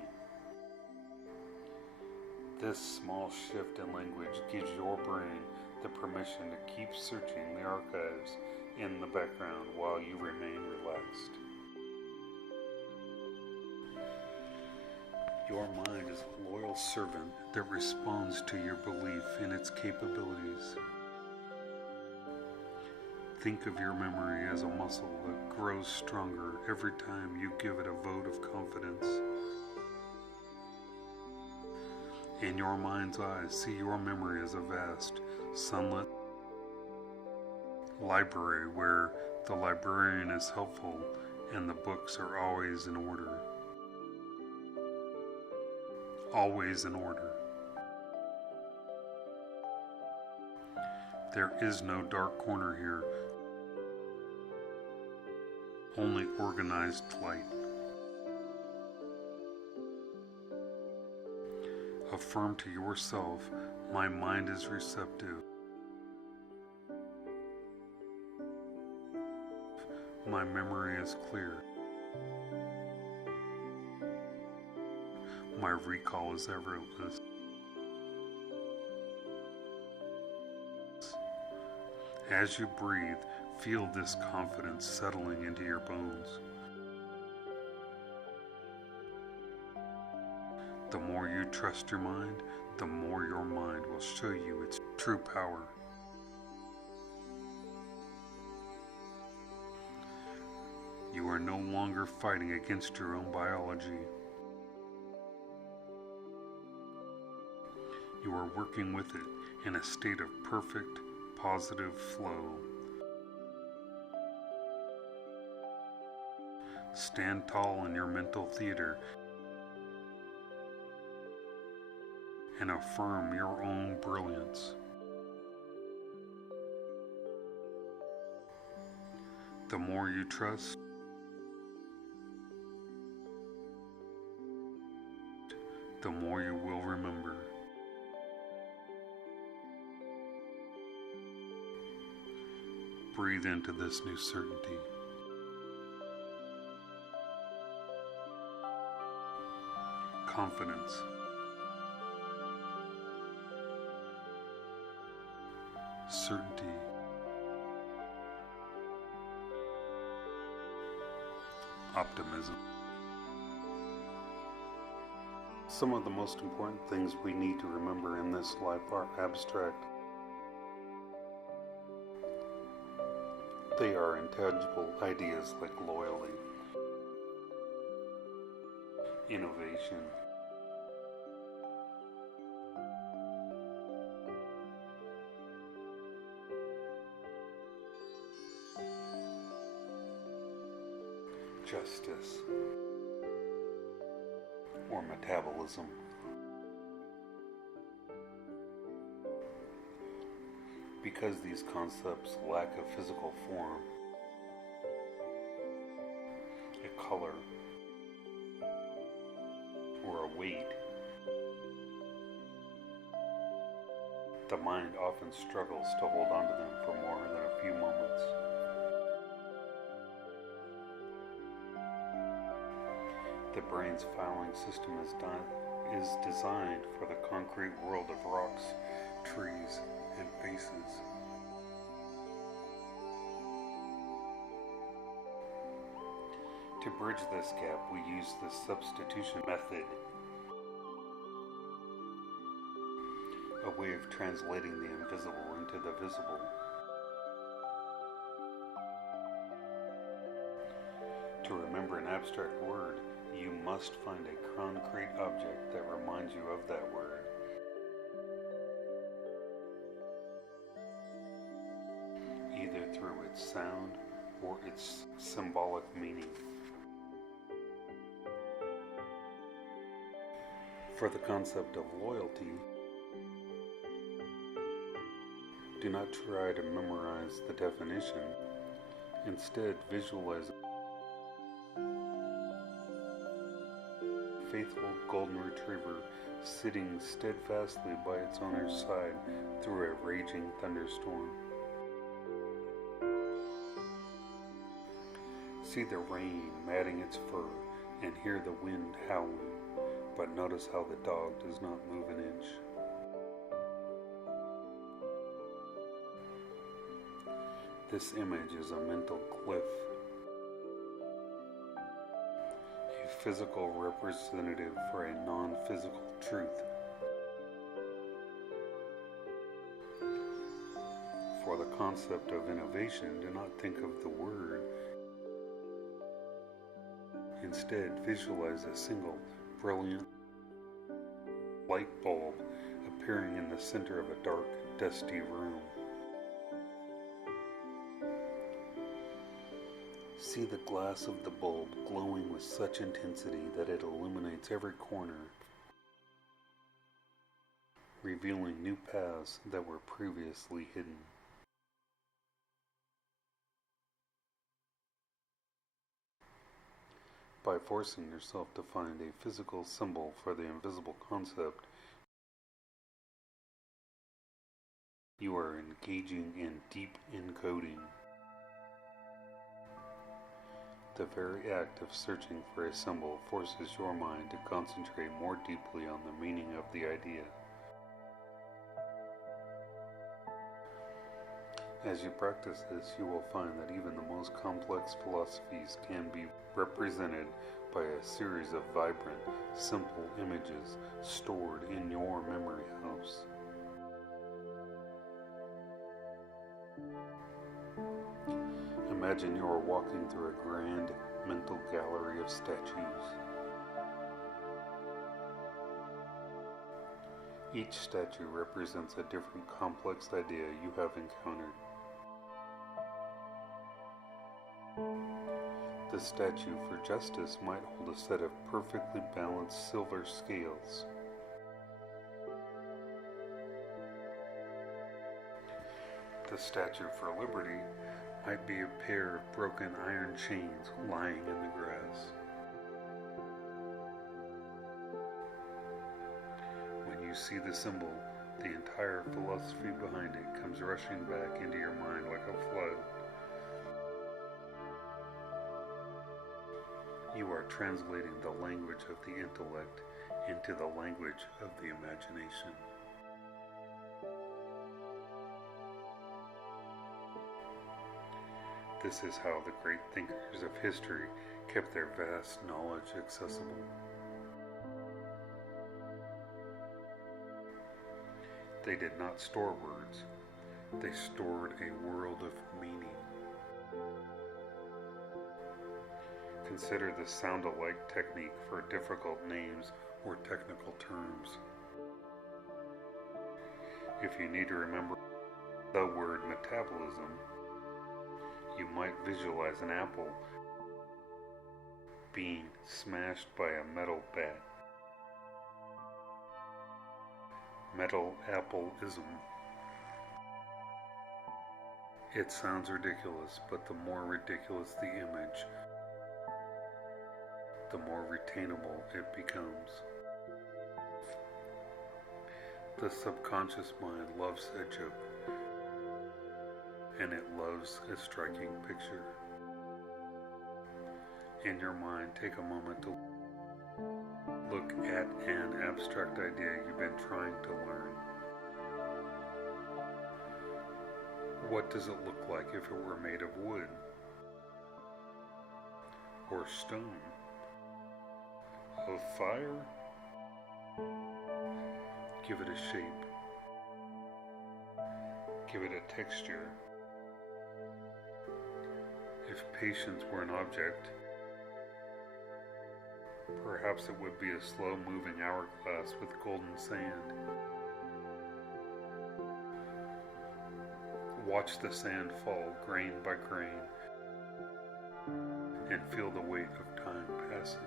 This small shift in language gives your brain the permission to keep searching the archives in the background while you remain relaxed. Your mind is a loyal servant that responds to your belief in its capabilities. Think of your memory as a muscle that grows stronger every time you give it a vote of confidence. In your mind's eyes, see your memory as a vast, sunlit library where the librarian is helpful and the books are always in order. Always in order. There is no dark corner here, only organized light. Affirm to yourself, my mind is receptive. My memory is clear. My recall is effortless. As you breathe, feel this confidence settling into your bones. The more you trust your mind, the more your mind will show you its true power. You are no longer fighting against your own biology. You are working with it in a state of perfect, positive flow. Stand tall in your mental theater and affirm your own brilliance. The more you trust, the more you will remember. Breathe into this new certainty. Confidence. Certainty. Optimism. Some of the most important things we need to remember in this life are abstract. They are intangible ideas like loyalty, innovation, justice, or metabolism. Because these concepts lack a physical form, a color, or a weight, the mind often struggles to hold on to them for more than a few moments. The brain's filing system is designed for the concrete world of rocks, trees, and faces. To bridge this gap, we use the substitution method, a way of translating the invisible into the visible. To remember an abstract word, you must find a concrete object that reminds you of that word. Either through its sound or its symbolic meaning. For the concept of loyalty, Do not try to memorize the definition. Instead, visualize a faithful golden retriever sitting steadfastly by its owner's side through a raging thunderstorm. See the rain matting its fur and hear the wind howling, but notice how the dog does not move an inch. This image is a mental cliff, a physical representative for a non-physical truth. For the concept of innovation, do not think of the word. Instead, visualize a single, brilliant light bulb appearing in the center of a dark, dusty room. See the glass of the bulb glowing with such intensity that it illuminates every corner, revealing new paths that were previously hidden. By forcing yourself to find a physical symbol for the invisible concept, you are engaging in deep encoding. The very act of searching for a symbol forces your mind to concentrate more deeply on the meaning of the idea. As you practice this, you will find that even the most complex philosophies can be represented by a series of vibrant, simple images stored in your memory house. Imagine you are walking through a grand mental gallery of statues. Each statue represents a different complex idea you have encountered. The statue for justice might hold a set of perfectly balanced silver scales. The statue for liberty might be a pair of broken iron chains lying in the grass. When you see the symbol, the entire philosophy behind it comes rushing back into your mind like a flood. You are translating the language of the intellect into the language of the imagination. This is how the great thinkers of history kept their vast knowledge accessible. They did not store words, they stored a world of meaning. Consider the sound-alike technique for difficult names or technical terms. If you need to remember the word metabolism, you might visualize an apple being smashed by a metal bat. Metal-appleism. It sounds ridiculous, but the more ridiculous the image, the more retainable it becomes. The subconscious mind loves a joke, and it loves a striking picture. In your mind, take a moment to look at an abstract idea you've been trying to learn. What does it look like if it were made of wood? Or stone? Of fire? Give it a shape. Give it a texture. If patience were an object, perhaps it would be a slow-moving hourglass with golden sand. Watch the sand fall grain by grain and feel the weight of time passing.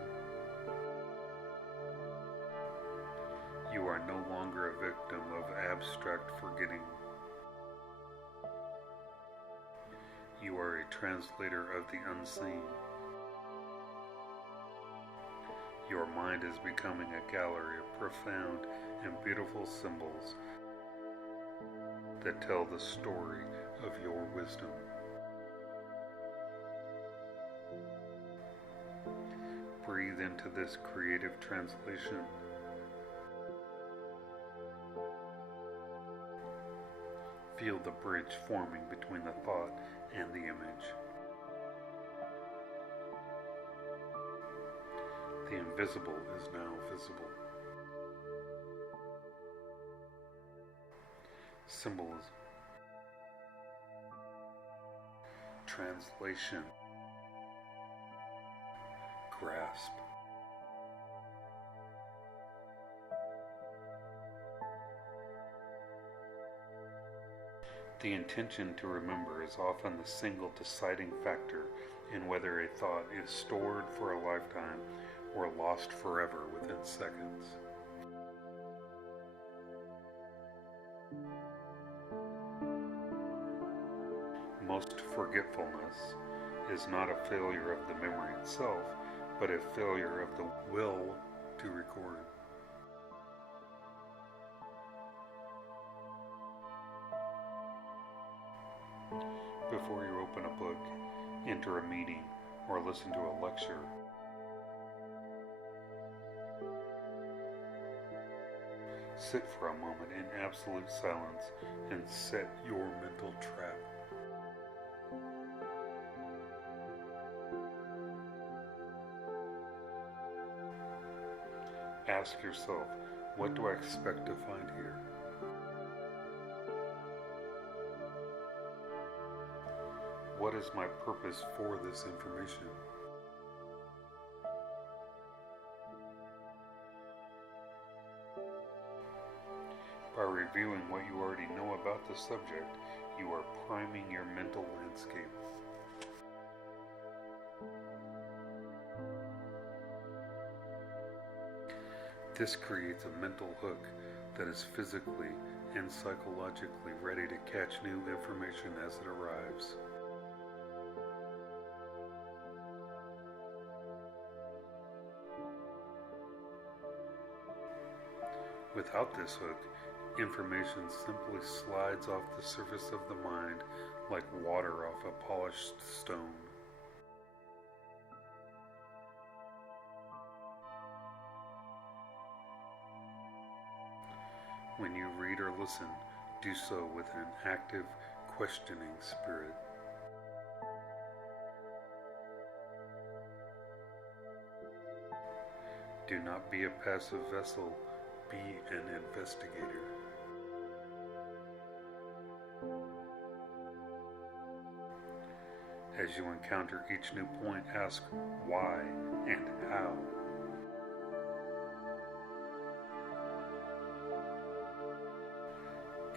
You are no longer a victim of abstract forgetting. You are a translator of the unseen. Your mind is becoming a gallery of profound and beautiful symbols that tell the story of your wisdom. Breathe into this creative translation. Feel the bridge forming between the thought and the image. The invisible is now visible. Symbolism. Translation. Grasp. The intention to remember is often the single deciding factor in whether a thought is stored for a lifetime or lost forever within seconds. Most forgetfulness is not a failure of the memory itself, but a failure of the will to record. Before you open a book, enter a meeting, or listen to a lecture, sit for a moment in absolute silence and set your mental trap. Ask yourself, what do I expect to find here? What is my purpose for this information? By reviewing what you already know about the subject, you are priming your mental landscape. This creates a mental hook that is physically and psychologically ready to catch new information as it arrives. Without this hook, information simply slides off the surface of the mind like water off a polished stone. When you read or listen, do so with an active, questioning spirit. Do not be a passive vessel, be an investigator. As you encounter each new point, ask why and how.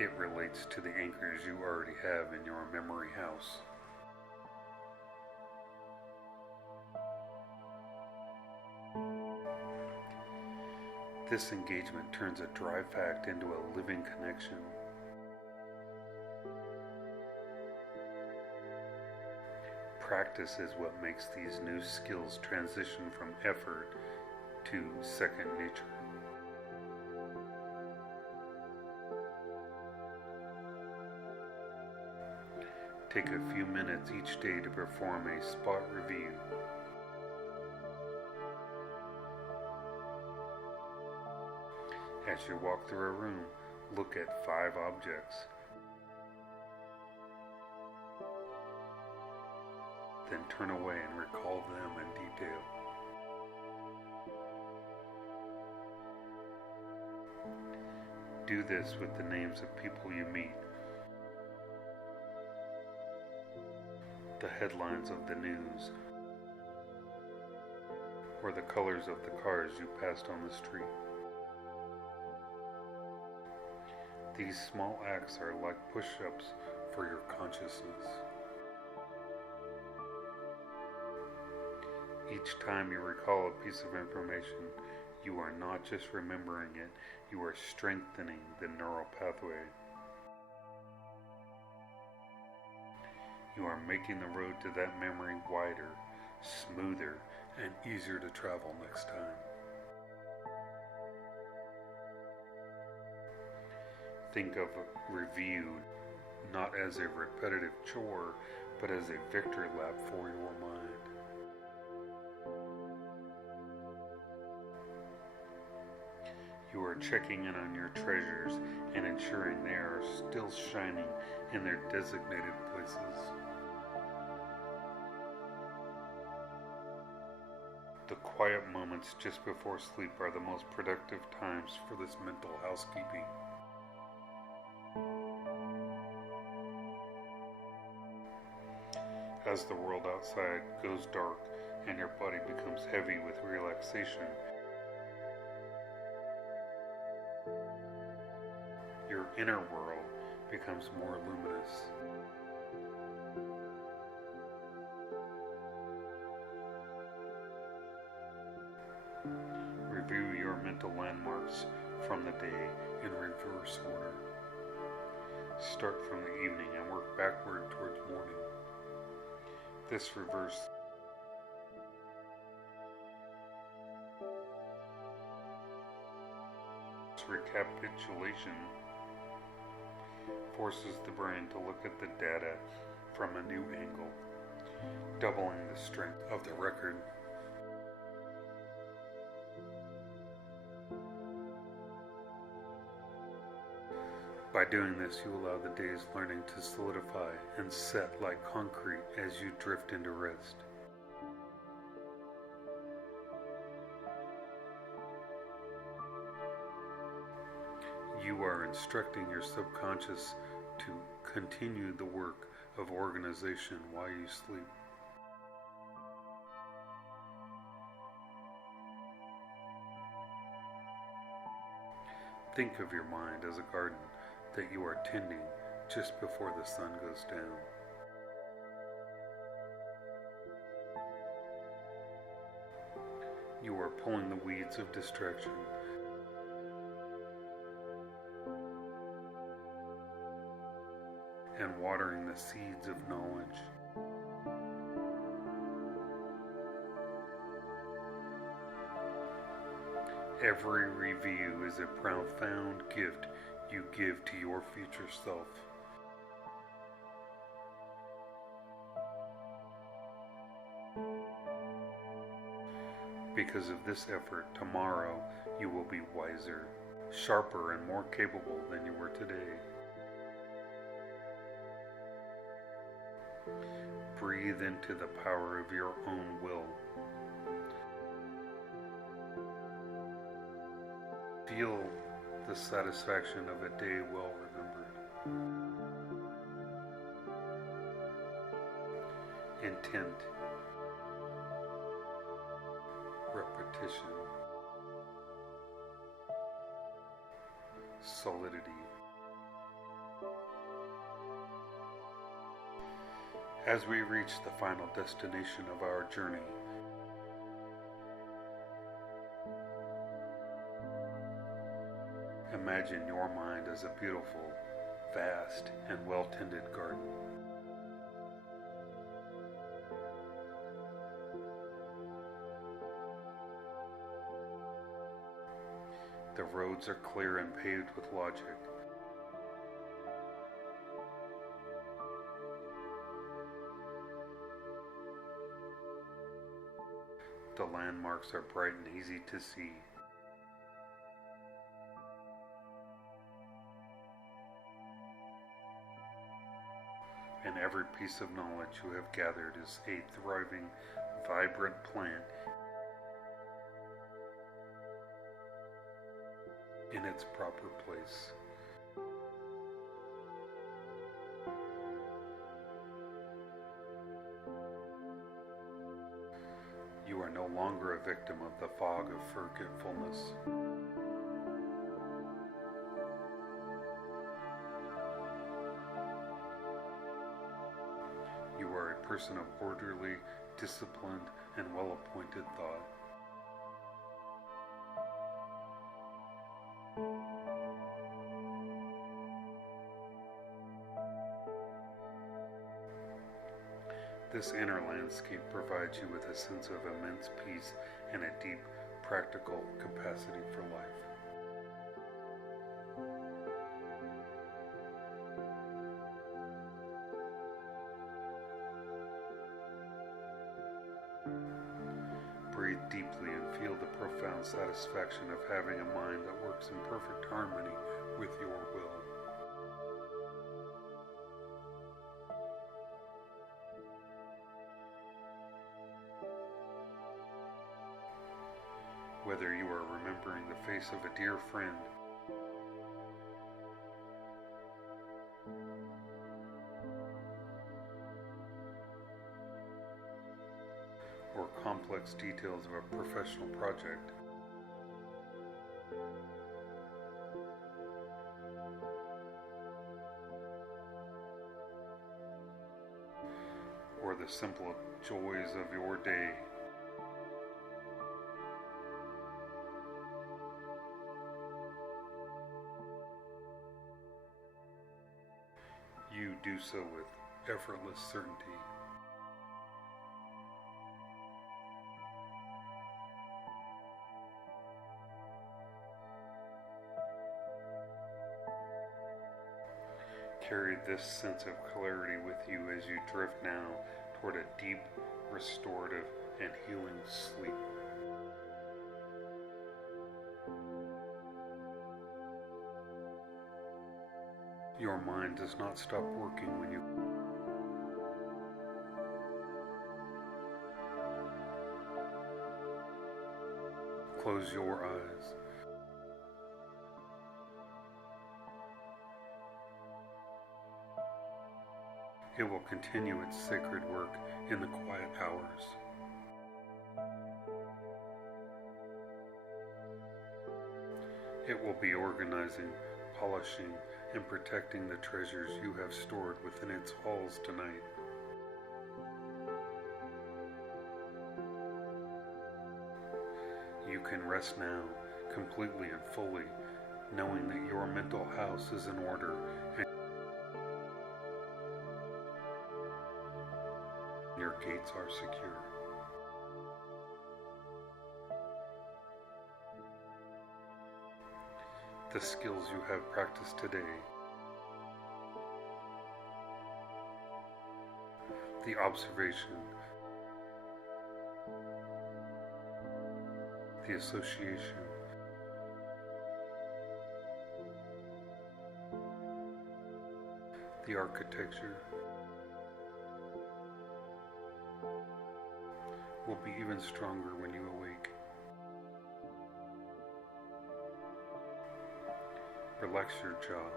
It relates to the anchors you already have in your memory house. This engagement turns a dry fact into a living connection. Practice is what makes these new skills transition from effort to second nature. Take a few minutes each day to perform a spot review. As you walk through a room, look at 5 objects. Then turn away and recall them in detail. Do this with the names of people you meet, the headlines of the news, or the colors of the cars you passed on the street. These small acts are like push-ups for your consciousness. Each time you recall a piece of information, you are not just remembering it, you are strengthening the neural pathway. You are making the road to that memory wider, smoother, and easier to travel next time. Think of review not as a repetitive chore, but as a victory lap for your mind. You are checking in on your treasures and ensuring they are still shining in their designated places. The quiet moments just before sleep are the most productive times for this mental housekeeping. As the world outside goes dark and your body becomes heavy with relaxation, your inner world becomes more luminous. Review your mental landmarks from the day in reverse order. Start from the evening and work backward towards morning. This reverse recapitulation forces the brain to look at the data from a new angle, doubling the strength of the record. By doing this, you allow the day's learning to solidify and set like concrete as you drift into rest. You are instructing your subconscious to continue the work of organization while you sleep. Think of your mind as a garden that you are tending just before the sun goes down. You are pulling the weeds of distraction and watering the seeds of knowledge. Every review is a profound gift you give to your future self. Because of this effort, tomorrow you will be wiser, sharper, and more capable than you were today. Breathe into the power of your own will. Feel the satisfaction of a day well remembered. Intent, repetition, solidity. As we reach the final destination of our journey, imagine your mind as a beautiful, vast, and well-tended garden. The roads are clear and paved with logic. The landmarks are bright and easy to see. And every piece of knowledge you have gathered is a thriving, vibrant plant in its proper place. You are no longer a victim of the fog of forgetfulness. You are a person of orderly, disciplined, and well-appointed thought. This inner landscape provides you with a sense of immense peace and a deep, practical capacity for life. Breathe deeply and feel the profound satisfaction of having a mind that works in perfect harmony with your will. Whether you are remembering the face of a dear friend, or complex details of a professional project, or the simple joys of your day, you do so with effortless certainty. Carry this sense of clarity with you as you drift now toward a deep, restorative, and healing sleep. Your mind does not stop working when you close your eyes. It will continue its sacred work in the quiet hours. It will be organizing, polishing, and protecting the treasures you have stored within its halls tonight. You can rest now, completely and fully, knowing that your mental house is in order and your gates are secure. The skills you have practiced today, the observation, the association, the architecture, will be even stronger when you awake. Relax your jaw.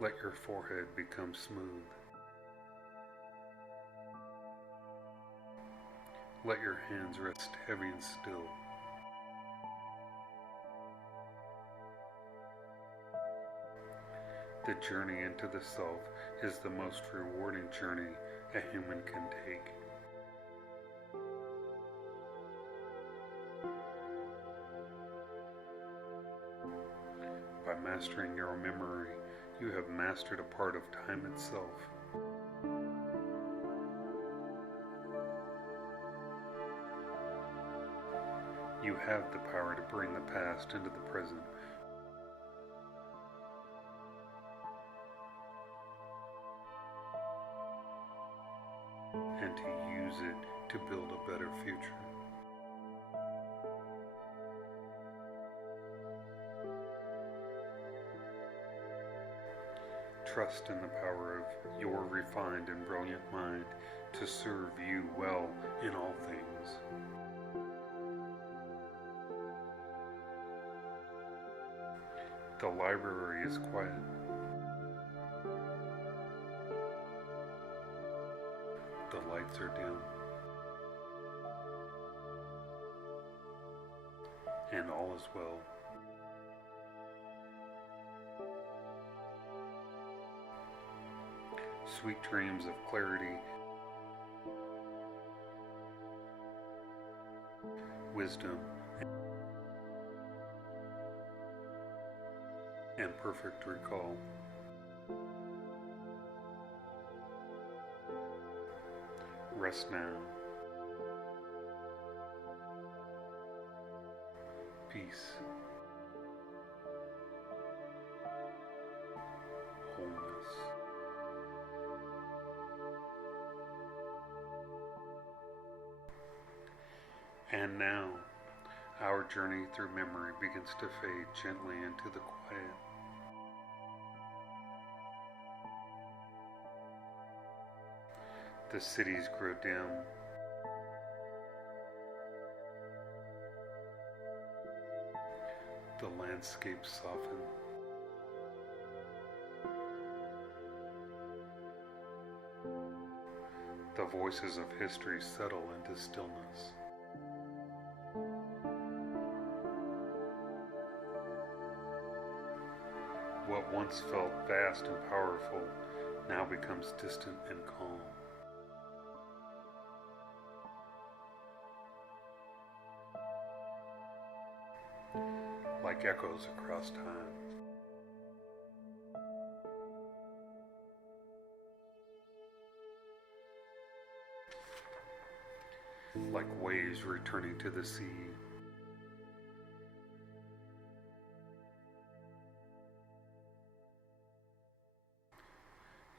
Let your forehead become smooth. Let your hands rest heavy and still. The journey into the self is the most rewarding journey a human can take. By mastering your memory, you have mastered a part of time itself. You have the power to bring the past into the present. And to use it to build a better future. Trust in the power of your refined and brilliant mind to serve you well in all things. The library is quiet. The lights are dim. And all is well. Sweet dreams of clarity, wisdom, and perfect recall. Rest now. Peace. Wholeness. And now, our journey through memory begins to fade gently into the quiet. The cities grow dim. The landscapes soften. The voices of history settle into stillness. What once felt vast and powerful now becomes distant and calm. Like echoes across time. Like waves returning to the sea.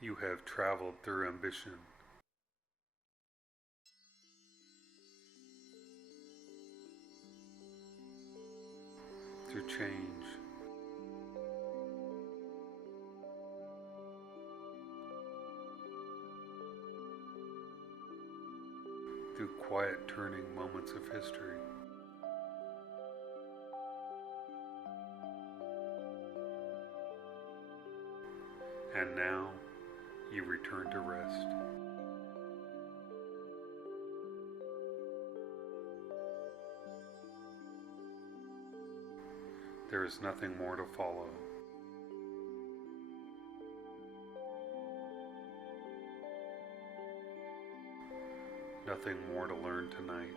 You have traveled through ambition. Through change. Through quiet turning moments of history. And now you return to rest. There is nothing more to follow. Nothing more to learn tonight.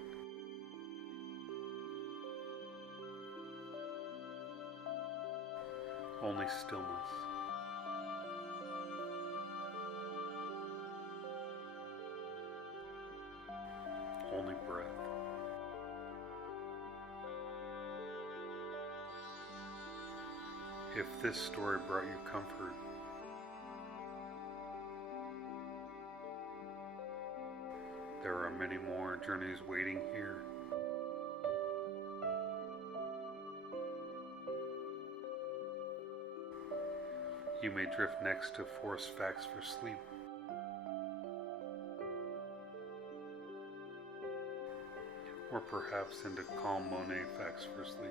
Only stillness. Only breath. If this story brought you comfort, there are many more journeys waiting here. You may drift next to forced facts for sleep. Or perhaps into calm Monet facts for sleep.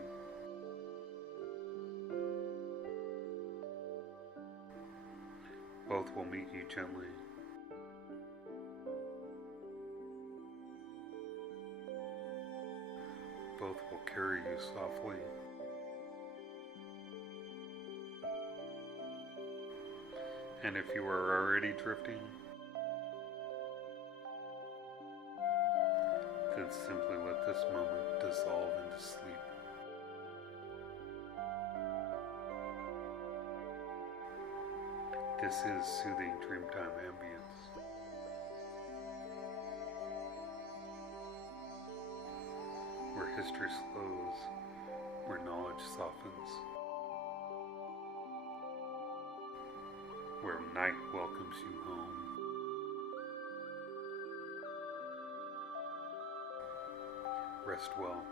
Both will meet you gently. Both will carry you softly. And if you are already drifting, then simply let this moment dissolve into sleep. This is soothing Dreamtime Ambience. Where history slows, where knowledge softens, where night welcomes you home. Rest well,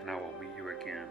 and I will meet you again